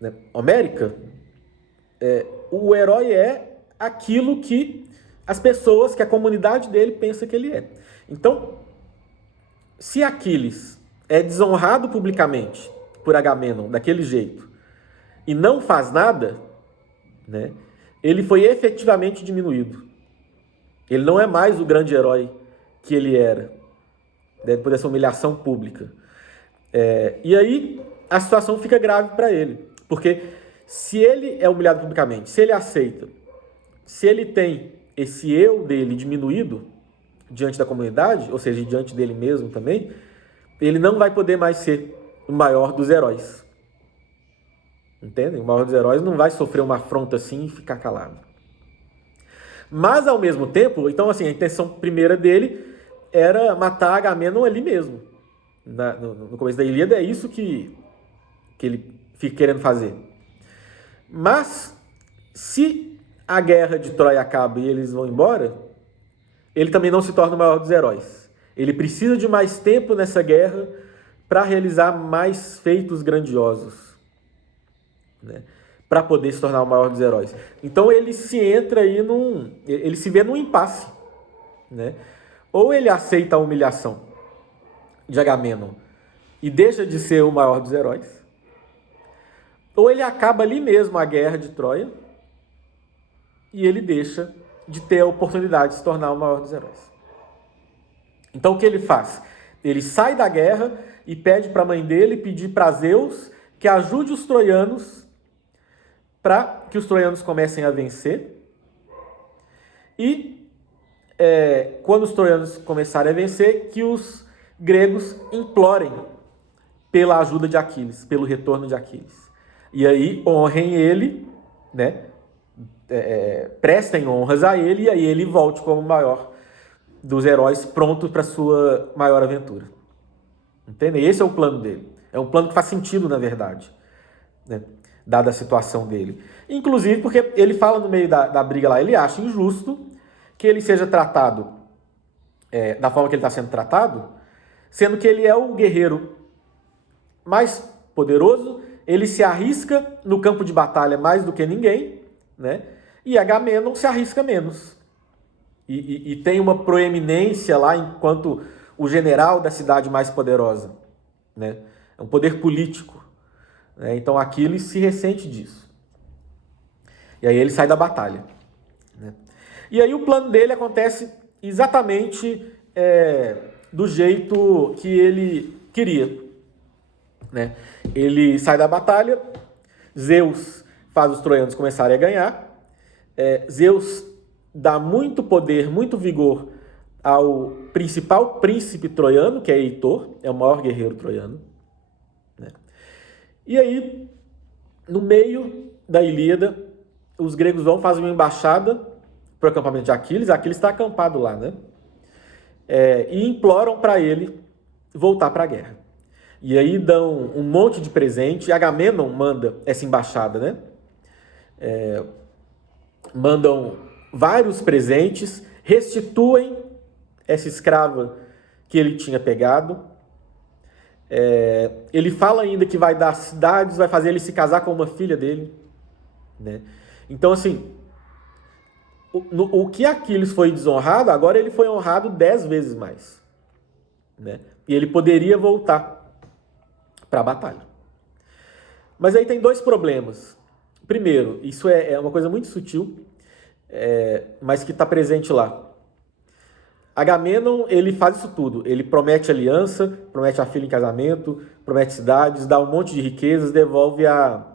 né, homérica, o herói é aquilo que as pessoas, que a comunidade dele pensa que ele é. Então, se Aquiles é desonrado publicamente por Agamenon daquele jeito e não faz nada, né, ele foi efetivamente diminuído. Ele não é mais o grande herói que ele era, né, por essa humilhação pública. E aí a situação fica grave para ele, porque se ele é humilhado publicamente, se ele aceita, se ele tem esse eu dele diminuído diante da comunidade, ou seja, diante dele mesmo também, ele não vai poder mais ser o maior dos heróis. Entendem? O maior dos heróis não vai sofrer uma afronta assim e ficar calado. Mas, ao mesmo tempo, então, assim, a intenção primeira dele era matar Agamenon ali mesmo. No começo da Ilíada, é isso que ele fica querendo fazer. Mas, se a guerra de Troia acaba e eles vão embora, ele também não se torna o maior dos heróis. Ele precisa de mais tempo nessa guerra para realizar mais feitos grandiosos, né? Para poder se tornar o maior dos heróis. Então ele se entra aí ele se vê num impasse, né? Ou ele aceita a humilhação de Agamenon e deixa de ser o maior dos heróis, ou ele acaba ali mesmo a guerra de Troia e ele deixa de ter a oportunidade de se tornar o maior dos heróis. Então o que ele faz? Ele sai da guerra e pede para a mãe dele pedir para Zeus que ajude os troianos para que os troianos comecem a vencer. E quando os troianos começarem a vencer, que os gregos implorem pela ajuda de Aquiles, pelo retorno de Aquiles. E aí honrem ele, né? Prestem honras a ele, e aí ele volte como o maior dos heróis, pronto para sua maior aventura. Entendem? Esse é o plano dele. É um plano que faz sentido, na verdade, né? Dada a situação dele. Inclusive porque ele fala no meio da briga lá, ele acha injusto que ele seja tratado da forma que ele está sendo tratado, sendo que ele é o guerreiro mais poderoso, ele se arrisca no campo de batalha mais do que ninguém, né? E Agamenon se arrisca menos. E tem uma proeminência lá enquanto o general da cidade mais poderosa, né? É um poder político, né? Então Aquiles se ressente disso. E aí ele sai da batalha, né? E aí o plano dele acontece exatamente do jeito que ele queria, né? Ele sai da batalha, Zeus faz os troianos começarem a ganhar, Zeus dá muito poder, muito vigor ao principal príncipe troiano, que é Heitor, é o maior guerreiro troiano, né? E aí, no meio da Ilíada, os gregos vão fazer uma embaixada para o acampamento de Aquiles. Aquiles está acampado lá, né? E imploram para ele voltar para a guerra. E aí dão um monte de presente. Agamenon manda essa embaixada, né? Mandam vários presentes, restituem essa escrava que ele tinha pegado. Ele fala ainda que vai dar cidades, vai fazer ele se casar com uma filha dele, né? Então, assim, o que Aquiles foi desonrado, agora ele foi honrado 10 vezes mais, né? E ele poderia voltar para a batalha. Mas aí tem dois problemas. Primeiro, isso é uma coisa muito sutil, mas que está presente lá. Agamenon, ele faz isso tudo. Ele promete aliança, promete a filha em casamento, promete cidades, dá um monte de riquezas, devolve a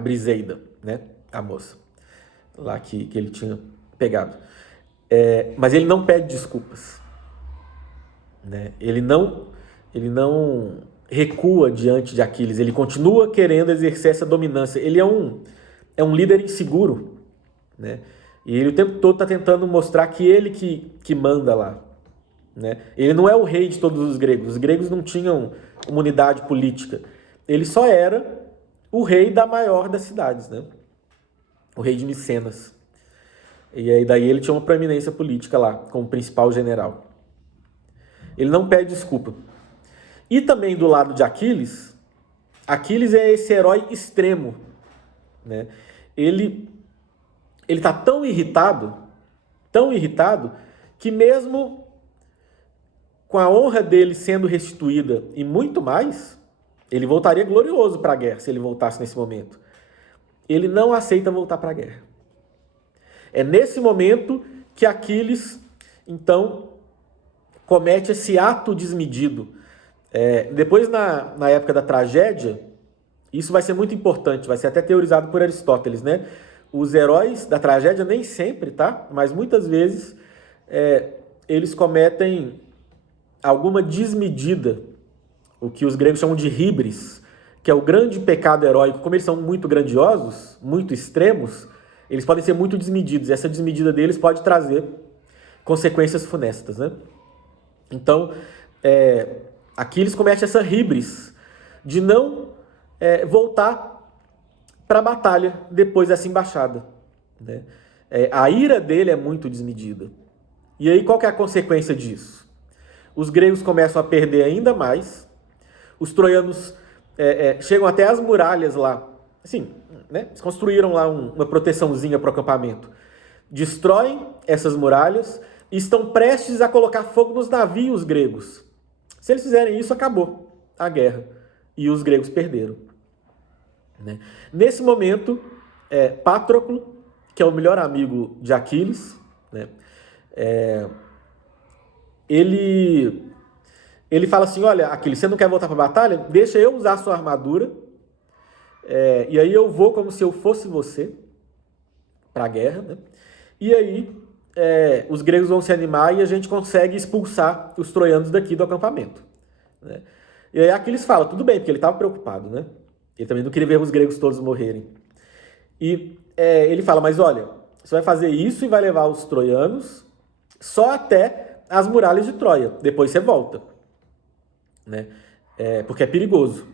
Briseida, né? A moça lá que ele tinha pegado. Mas ele não pede desculpas, né? Ele não recua diante de Aquiles. Ele continua querendo exercer essa dominância. Ele é um líder inseguro, né? E ele o tempo todo está tentando mostrar que ele que manda lá, né? Ele não é o rei de todos os gregos. Os gregos não tinham uma unidade política. Ele só era o rei da maior das cidades, né? O rei de Micenas. E aí daí ele tinha uma proeminência política lá, como principal general. Ele não pede desculpa. E também do lado de Aquiles, Aquiles é esse herói extremo, né? Ele tá tão irritado, que mesmo com a honra dele sendo restituída e muito mais, ele voltaria glorioso para a guerra se ele voltasse nesse momento. Ele não aceita voltar para a guerra. É nesse momento que Aquiles, então, comete esse ato desmedido. Depois, na época da tragédia, isso vai ser muito importante, vai ser até teorizado por Aristóteles, né? Os heróis da tragédia, nem sempre, tá? Mas muitas vezes, eles cometem alguma desmedida, o que os gregos chamam de híbris, que é o grande pecado heróico. Como eles são muito grandiosos, muito extremos, eles podem ser muito desmedidos. E essa desmedida deles pode trazer consequências funestas, né? Então, Aquiles comete essa híbris de não voltar para a batalha depois dessa embaixada, né? A ira dele é muito desmedida. E aí qual que é a consequência disso? Os gregos começam a perder ainda mais, os troianos chegam até as muralhas lá, assim, né? Eles construíram lá uma proteçãozinha para o acampamento, destroem essas muralhas e estão prestes a colocar fogo nos navios gregos. Se eles fizerem isso, acabou a guerra e os gregos perderam, né? Nesse momento, Patroclo, que é o melhor amigo de Aquiles, né? Ele fala assim: olha, Aquiles, você não quer voltar para a batalha? Deixa eu usar a sua armadura, e aí eu vou como se eu fosse você para a guerra, né? E aí os gregos vão se animar e a gente consegue expulsar os troianos daqui do acampamento, né? E aí Aquiles fala, tudo bem, porque ele estava preocupado, né? Ele também não queria ver os gregos todos morrerem. E ele fala, mas olha, você vai fazer isso e vai levar os troianos só até as muralhas de Troia, depois você volta, né? Porque é perigoso.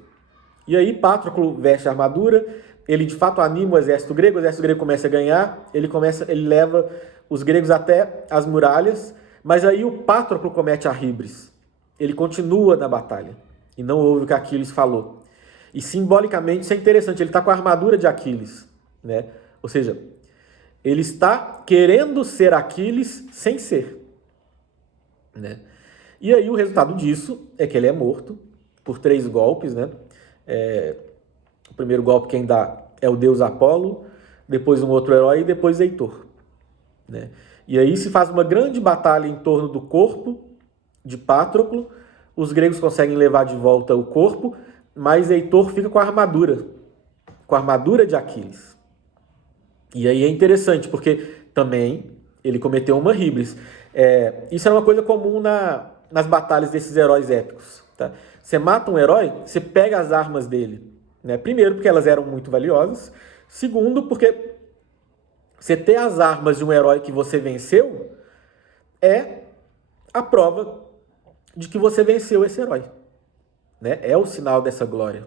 E aí Patroclo veste a armadura, ele de fato anima o exército grego começa a ganhar, ele leva os gregos até as muralhas, mas aí o Patroclo comete a híbris. Ele continua na batalha e não ouve o que Aquiles falou. E simbolicamente isso é interessante, ele está com a armadura de Aquiles, né? Ou seja, ele está querendo ser Aquiles sem ser, né? E aí o resultado disso é que ele é morto por 3 golpes, né? O primeiro golpe quem dá é o deus Apolo, depois um outro herói e depois Heitor, né? E aí se faz uma grande batalha em torno do corpo de Patroclo, os gregos conseguem levar de volta o corpo, mas Heitor fica com a armadura de Aquiles. E aí é interessante, porque também ele cometeu uma híbris. Isso é uma coisa comum nas batalhas desses heróis épicos, tá? Você mata um herói, você pega as armas dele, né? Primeiro, porque elas eram muito valiosas. Segundo, porque você ter as armas de um herói que você venceu é a prova de que você venceu esse herói, né? É o sinal dessa glória.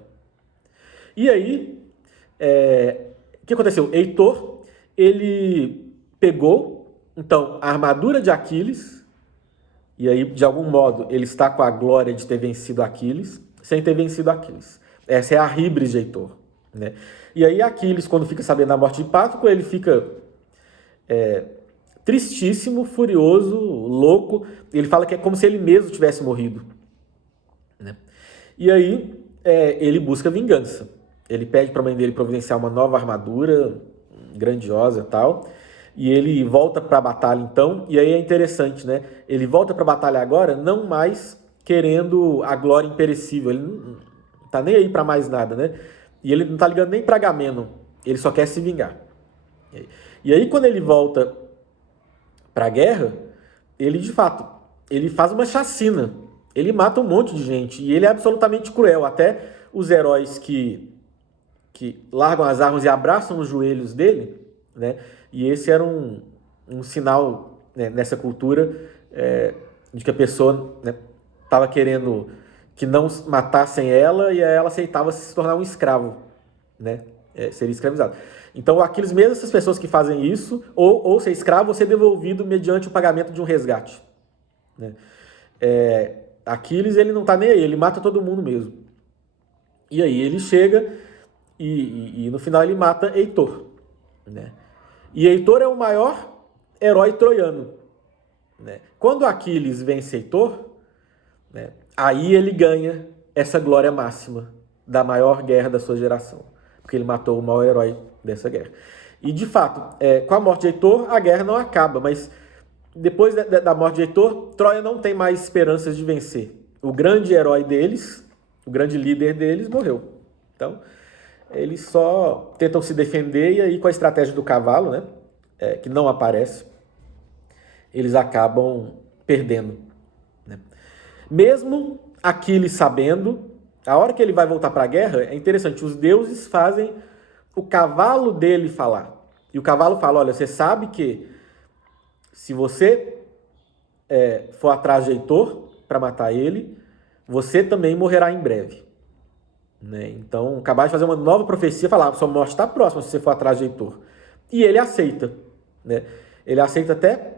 E aí, o que aconteceu? Heitor, ele pegou, então, a armadura de Aquiles, e aí, de algum modo, ele está com a glória de ter vencido Aquiles, sem ter vencido Aquiles. Essa é a híbris de Heitor, né? E aí, Aquiles, quando fica sabendo da morte de Patroclo, ele fica tristíssimo, furioso, louco. Ele fala que é como se ele mesmo tivesse morrido, né? E aí, ele busca vingança. Ele pede para a mãe dele providenciar uma nova armadura, grandiosa e tal. E ele volta para a batalha então, e aí é interessante, né? Ele volta para a batalha agora, não mais querendo a glória imperecível. Ele não tá nem aí para mais nada, né? E ele não tá ligando nem para Agamenon. Ele só quer se vingar. E aí quando ele volta para a guerra, ele de fato, ele faz uma chacina. Ele mata um monte de gente e ele é absolutamente cruel. Até os heróis que largam as armas e abraçam os joelhos dele, né? E esse era um sinal, né, nessa cultura, de que a pessoa estava querendo que não matassem ela e ela aceitava se tornar um escravo, né? Seria escravizado. Então, Aquiles, mesmo essas pessoas que fazem isso, ou ser escravo, ou ser devolvido mediante o pagamento de um resgate, né? Aquiles, ele não tá nem aí, ele mata todo mundo mesmo. E aí ele chega e no final ele mata Heitor, né? E Heitor é o maior herói troiano, né? Quando Aquiles vence Heitor, né, aí ele ganha essa glória máxima da maior guerra da sua geração, porque ele matou o maior herói dessa guerra. E de fato, com a morte de Heitor, a guerra não acaba, mas depois da morte de Heitor, Troia não tem mais esperanças de vencer. O grande herói deles, o grande líder deles, morreu. Então, eles só tentam se defender e aí com a estratégia do cavalo, né, que não aparece, eles acabam perdendo, né? Mesmo Aquiles sabendo, a hora que ele vai voltar para a guerra, é interessante, os deuses fazem o cavalo dele falar. E o cavalo fala, olha, você sabe que se você for atrás de Heitor para matar ele, você também morrerá em breve, né? Então, acabar de fazer uma nova profecia, falar, sua morte está próxima se você for atrás de Heitor. E ele aceita, né? Ele aceita até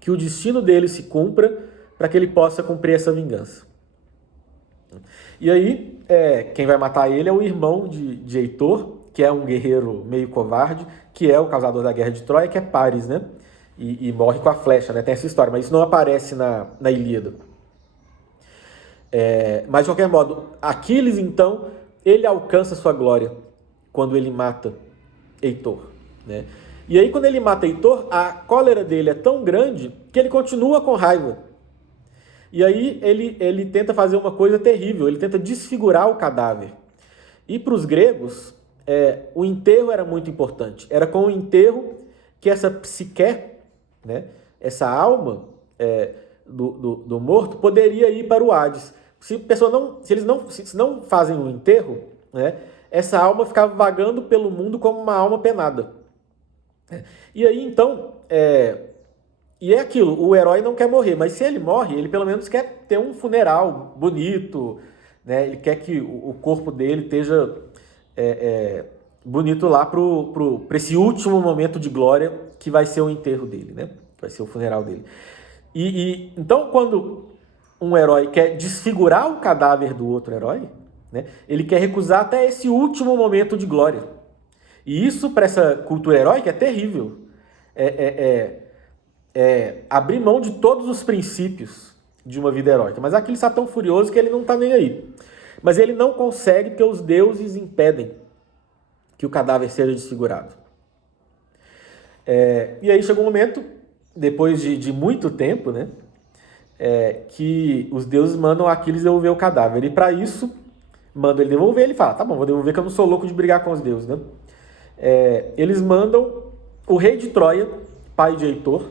que o destino dele se cumpra para que ele possa cumprir essa vingança. E aí, quem vai matar ele é o irmão de Heitor, que é um guerreiro meio covarde, que é o causador da guerra de Troia, que é Paris, né? E morre com a flecha, né? Tem essa história, mas isso não aparece na Ilíada. Mas, de qualquer modo, Aquiles, então, ele alcança sua glória quando ele mata Heitor, né? E aí, quando ele mata Heitor, a cólera dele é tão grande que ele continua com raiva. E aí, ele tenta fazer uma coisa terrível, ele tenta desfigurar o cadáver. E para os gregos, o enterro era muito importante. Era com o enterro que essa psique, né, essa alma do morto, poderia ir para o Hades. Se eles não fazem o enterro, né, essa alma ficava vagando pelo mundo como uma alma penada. E aí, então, e é aquilo, o herói não quer morrer, mas se ele morre, ele pelo menos quer ter um funeral bonito, né? Ele quer que o corpo dele esteja bonito lá para esse último momento de glória que vai ser o enterro dele, né? Vai ser o funeral dele. Então, quando um herói quer desfigurar o cadáver do outro herói, né, ele quer recusar até esse último momento de glória. E isso, para essa cultura heróica, é terrível. Abrir mão de todos os princípios de uma vida heróica. Mas Aquiles está tão furioso que ele não está nem aí. Mas ele não consegue porque os deuses impedem que o cadáver seja desfigurado. E aí chegou um momento, depois de muito tempo, né, que os deuses mandam Aquiles devolver o cadáver. E para isso, mandam ele devolver. Ele fala, tá bom, vou devolver que eu não sou louco de brigar com os deuses, né? Eles mandam o rei de Troia, pai de Heitor,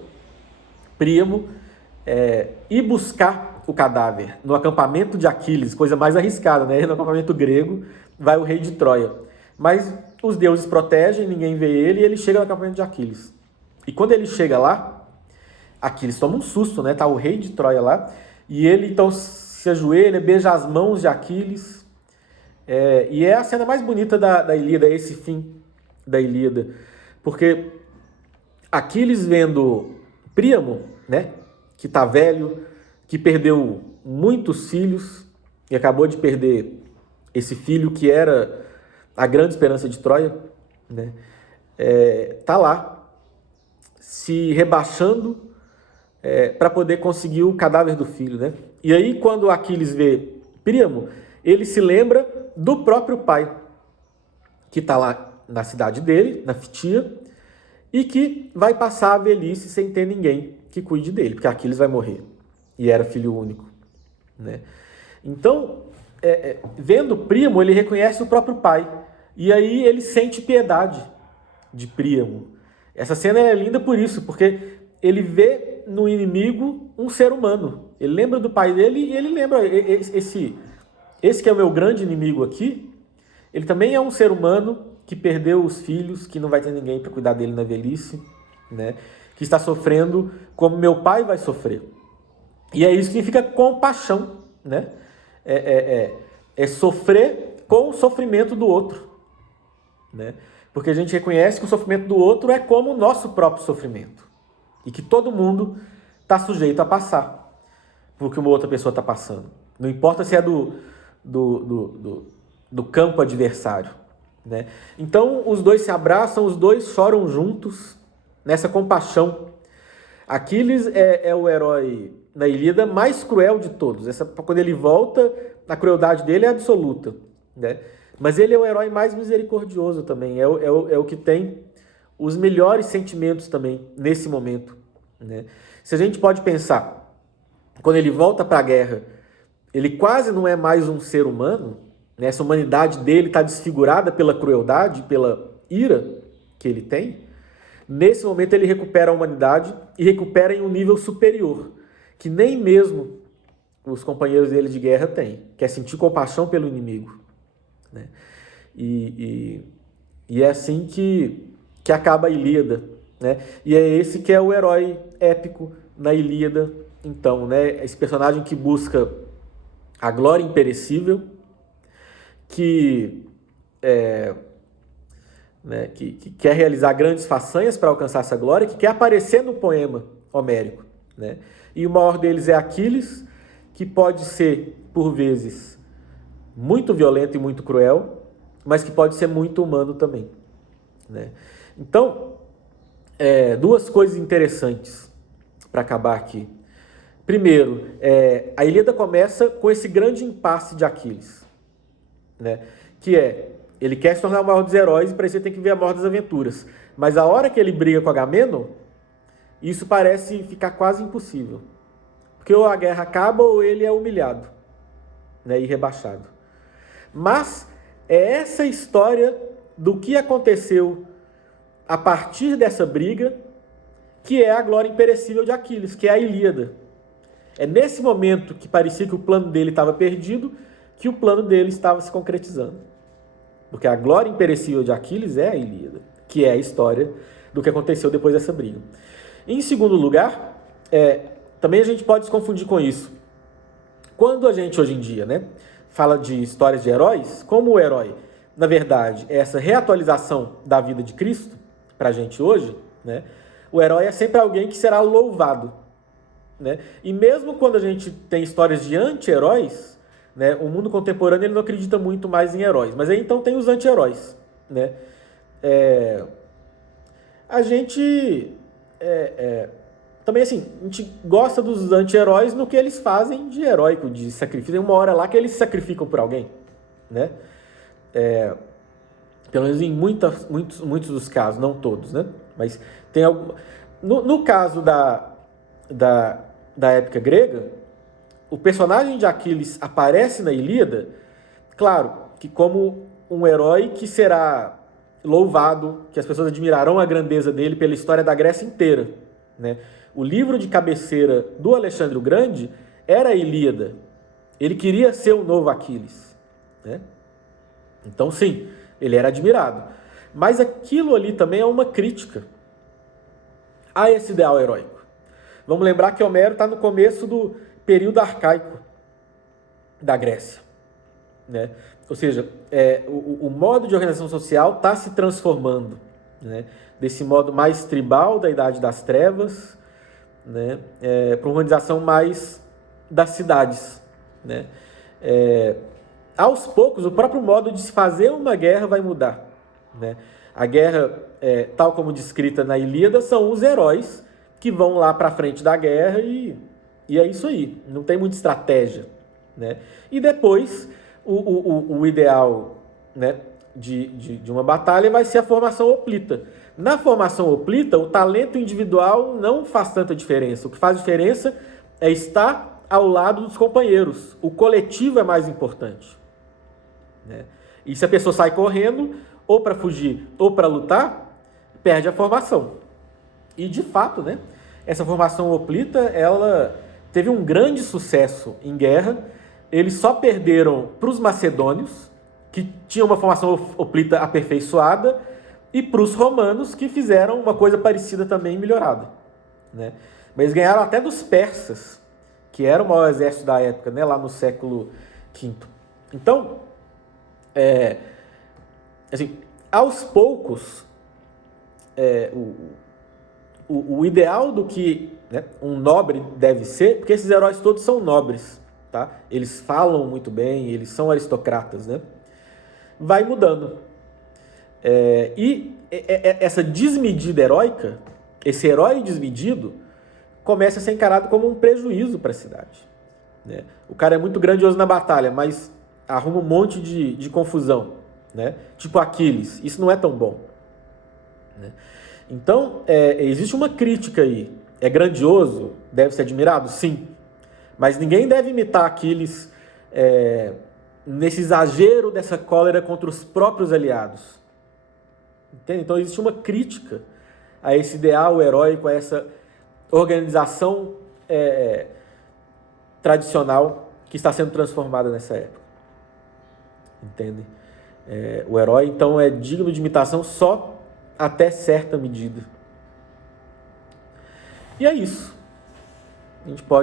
Príamo, ir buscar o cadáver no acampamento de Aquiles, coisa mais arriscada, né? No acampamento grego, vai o rei de Troia. Mas os deuses protegem, ninguém vê ele, e ele chega no acampamento de Aquiles. E quando ele chega lá, Aquiles toma um susto, né? Tá o rei de Troia lá, e ele então se ajoelha, beija as mãos de Aquiles, e é a cena mais bonita da Ilíada, esse fim da Ilíada, porque Aquiles vendo Príamo, né, que tá velho, que perdeu muitos filhos e acabou de perder esse filho que era a grande esperança de Troia, né, tá lá se rebaixando para poder conseguir o cadáver do filho, né? E aí quando Aquiles vê Príamo, ele se lembra do próprio pai, que está lá na cidade dele, na Fitia, e que vai passar a velhice sem ter ninguém que cuide dele, porque Aquiles vai morrer, e era filho único, né? Então, vendo Príamo, ele reconhece o próprio pai, e aí ele sente piedade de Príamo. Essa cena é linda por isso, porque ele vê no inimigo um ser humano, ele lembra do pai dele, e ele lembra, esse que é o meu grande inimigo aqui, ele também é um ser humano que perdeu os filhos, que não vai ter ninguém para cuidar dele na velhice, né? Que está sofrendo como meu pai vai sofrer. E é isso que significa compaixão, né? É sofrer com o sofrimento do outro, né? Porque a gente reconhece que o sofrimento do outro é como o nosso próprio sofrimento e que todo mundo está sujeito a passar por que uma outra pessoa está passando. Não importa se é do campo adversário, né? Então, os dois se abraçam, os dois choram juntos nessa compaixão. Aquiles é o herói na Ilíada mais cruel de todos. Quando ele volta, a crueldade dele é absoluta, né? Mas ele é o herói mais misericordioso também. É o que tem os melhores sentimentos também nesse momento, né? Se a gente pode pensar, quando ele volta para a guerra, ele quase não é mais um ser humano, né? Essa humanidade dele está desfigurada pela crueldade, pela ira que ele tem. Nesse momento ele recupera a humanidade e recupera em um nível superior, que nem mesmo os companheiros dele de guerra têm, que é sentir compaixão pelo inimigo, né? E é assim que acaba a Ilíada, né? E é esse que é o herói épico na Ilíada, então, né? Esse personagem que busca a glória imperecível, que quer realizar grandes façanhas para alcançar essa glória, que quer aparecer no poema homérico, né? E o maior deles é Aquiles, que pode ser, por vezes, muito violento e muito cruel, mas que pode ser muito humano também, né? Então, duas coisas interessantes para acabar aqui. Primeiro, a Ilíada começa com esse grande impasse de Aquiles, né? Que ele quer se tornar o maior dos heróis e para isso ele tem que ver a maior das aventuras. Mas a hora que ele briga com Agamenon, isso parece ficar quase impossível. Porque ou a guerra acaba ou ele é humilhado, né, e rebaixado. Mas é essa história do que aconteceu a partir dessa briga que é a glória imperecível de Aquiles, que é a Ilíada. É nesse momento que parecia que o plano dele estava perdido, que o plano dele estava se concretizando. Porque a glória imperecível de Aquiles é a Ilíada, que é a história do que aconteceu depois dessa briga. Em segundo lugar, também a gente pode se confundir com isso. Quando a gente, hoje em dia, né, fala de histórias de heróis, como o herói, na verdade, é essa reatualização da vida de Cristo, para a gente hoje, né, o herói é sempre alguém que será louvado, né? E mesmo quando a gente tem histórias de anti-heróis, né, o mundo contemporâneo ele não acredita muito mais em heróis. Mas aí então tem os anti-heróis, né? A gente também assim, a gente gosta dos anti-heróis no que eles fazem de heróico, de sacrifício. Tem uma hora lá que eles se sacrificam por alguém, né? Pelo menos em muitos dos casos, não todos, né? Mas tem algum... No caso da época grega, o personagem de Aquiles aparece na Ilíada, claro, que como um herói que será louvado, que as pessoas admirarão a grandeza dele pela história da Grécia inteira, né? O livro de cabeceira do Alexandre o Grande era a Ilíada. Ele queria ser o novo Aquiles, né? Então, sim, ele era admirado. Mas aquilo ali também é uma crítica a esse ideal heróico. Vamos lembrar que Homero está no começo do período arcaico da Grécia, né? Ou seja, o modo de organização social está se transformando, né? Desse modo mais tribal da Idade das Trevas, né? Para uma organização mais das cidades, né? Aos poucos, o próprio modo de se fazer uma guerra vai mudar, né? A guerra, tal como descrita na Ilíada, são os heróis que vão lá para frente da guerra e é isso aí, não tem muita estratégia, né? E depois, o ideal, né, de uma batalha vai ser a formação hoplita. Na formação hoplita, o talento individual não faz tanta diferença. O que faz diferença é estar ao lado dos companheiros. O coletivo é mais importante, né? E se a pessoa sai correndo, ou para fugir ou para lutar, perde a formação. E de fato, né, essa formação hoplita, ela teve um grande sucesso em guerra. Eles só perderam para os macedônios, que tinham uma formação hoplita aperfeiçoada, e para os romanos, que fizeram uma coisa parecida também melhorada, né? Mas eles ganharam até dos persas, que era o maior exército da época, né, lá no século V. Então, assim, aos poucos, o ideal do que, né, um nobre deve ser, porque esses heróis todos são nobres, tá? Eles falam muito bem, eles são aristocratas, né? Vai mudando. Essa desmedida heróica, esse herói desmedido, começa a ser encarado como um prejuízo para a cidade, né? O cara é muito grandioso na batalha, mas arruma um monte de confusão, né? Tipo Aquiles, isso não é tão bom, né? Então, existe uma crítica aí. É grandioso? Deve ser admirado? Sim. Mas ninguém deve imitar Aquiles nesse exagero dessa cólera contra os próprios aliados. Entende? Então, existe uma crítica a esse ideal heróico, a essa organização tradicional que está sendo transformada nessa época. Entende? O herói, então, é digno de imitação só até certa medida. E é isso. A gente pode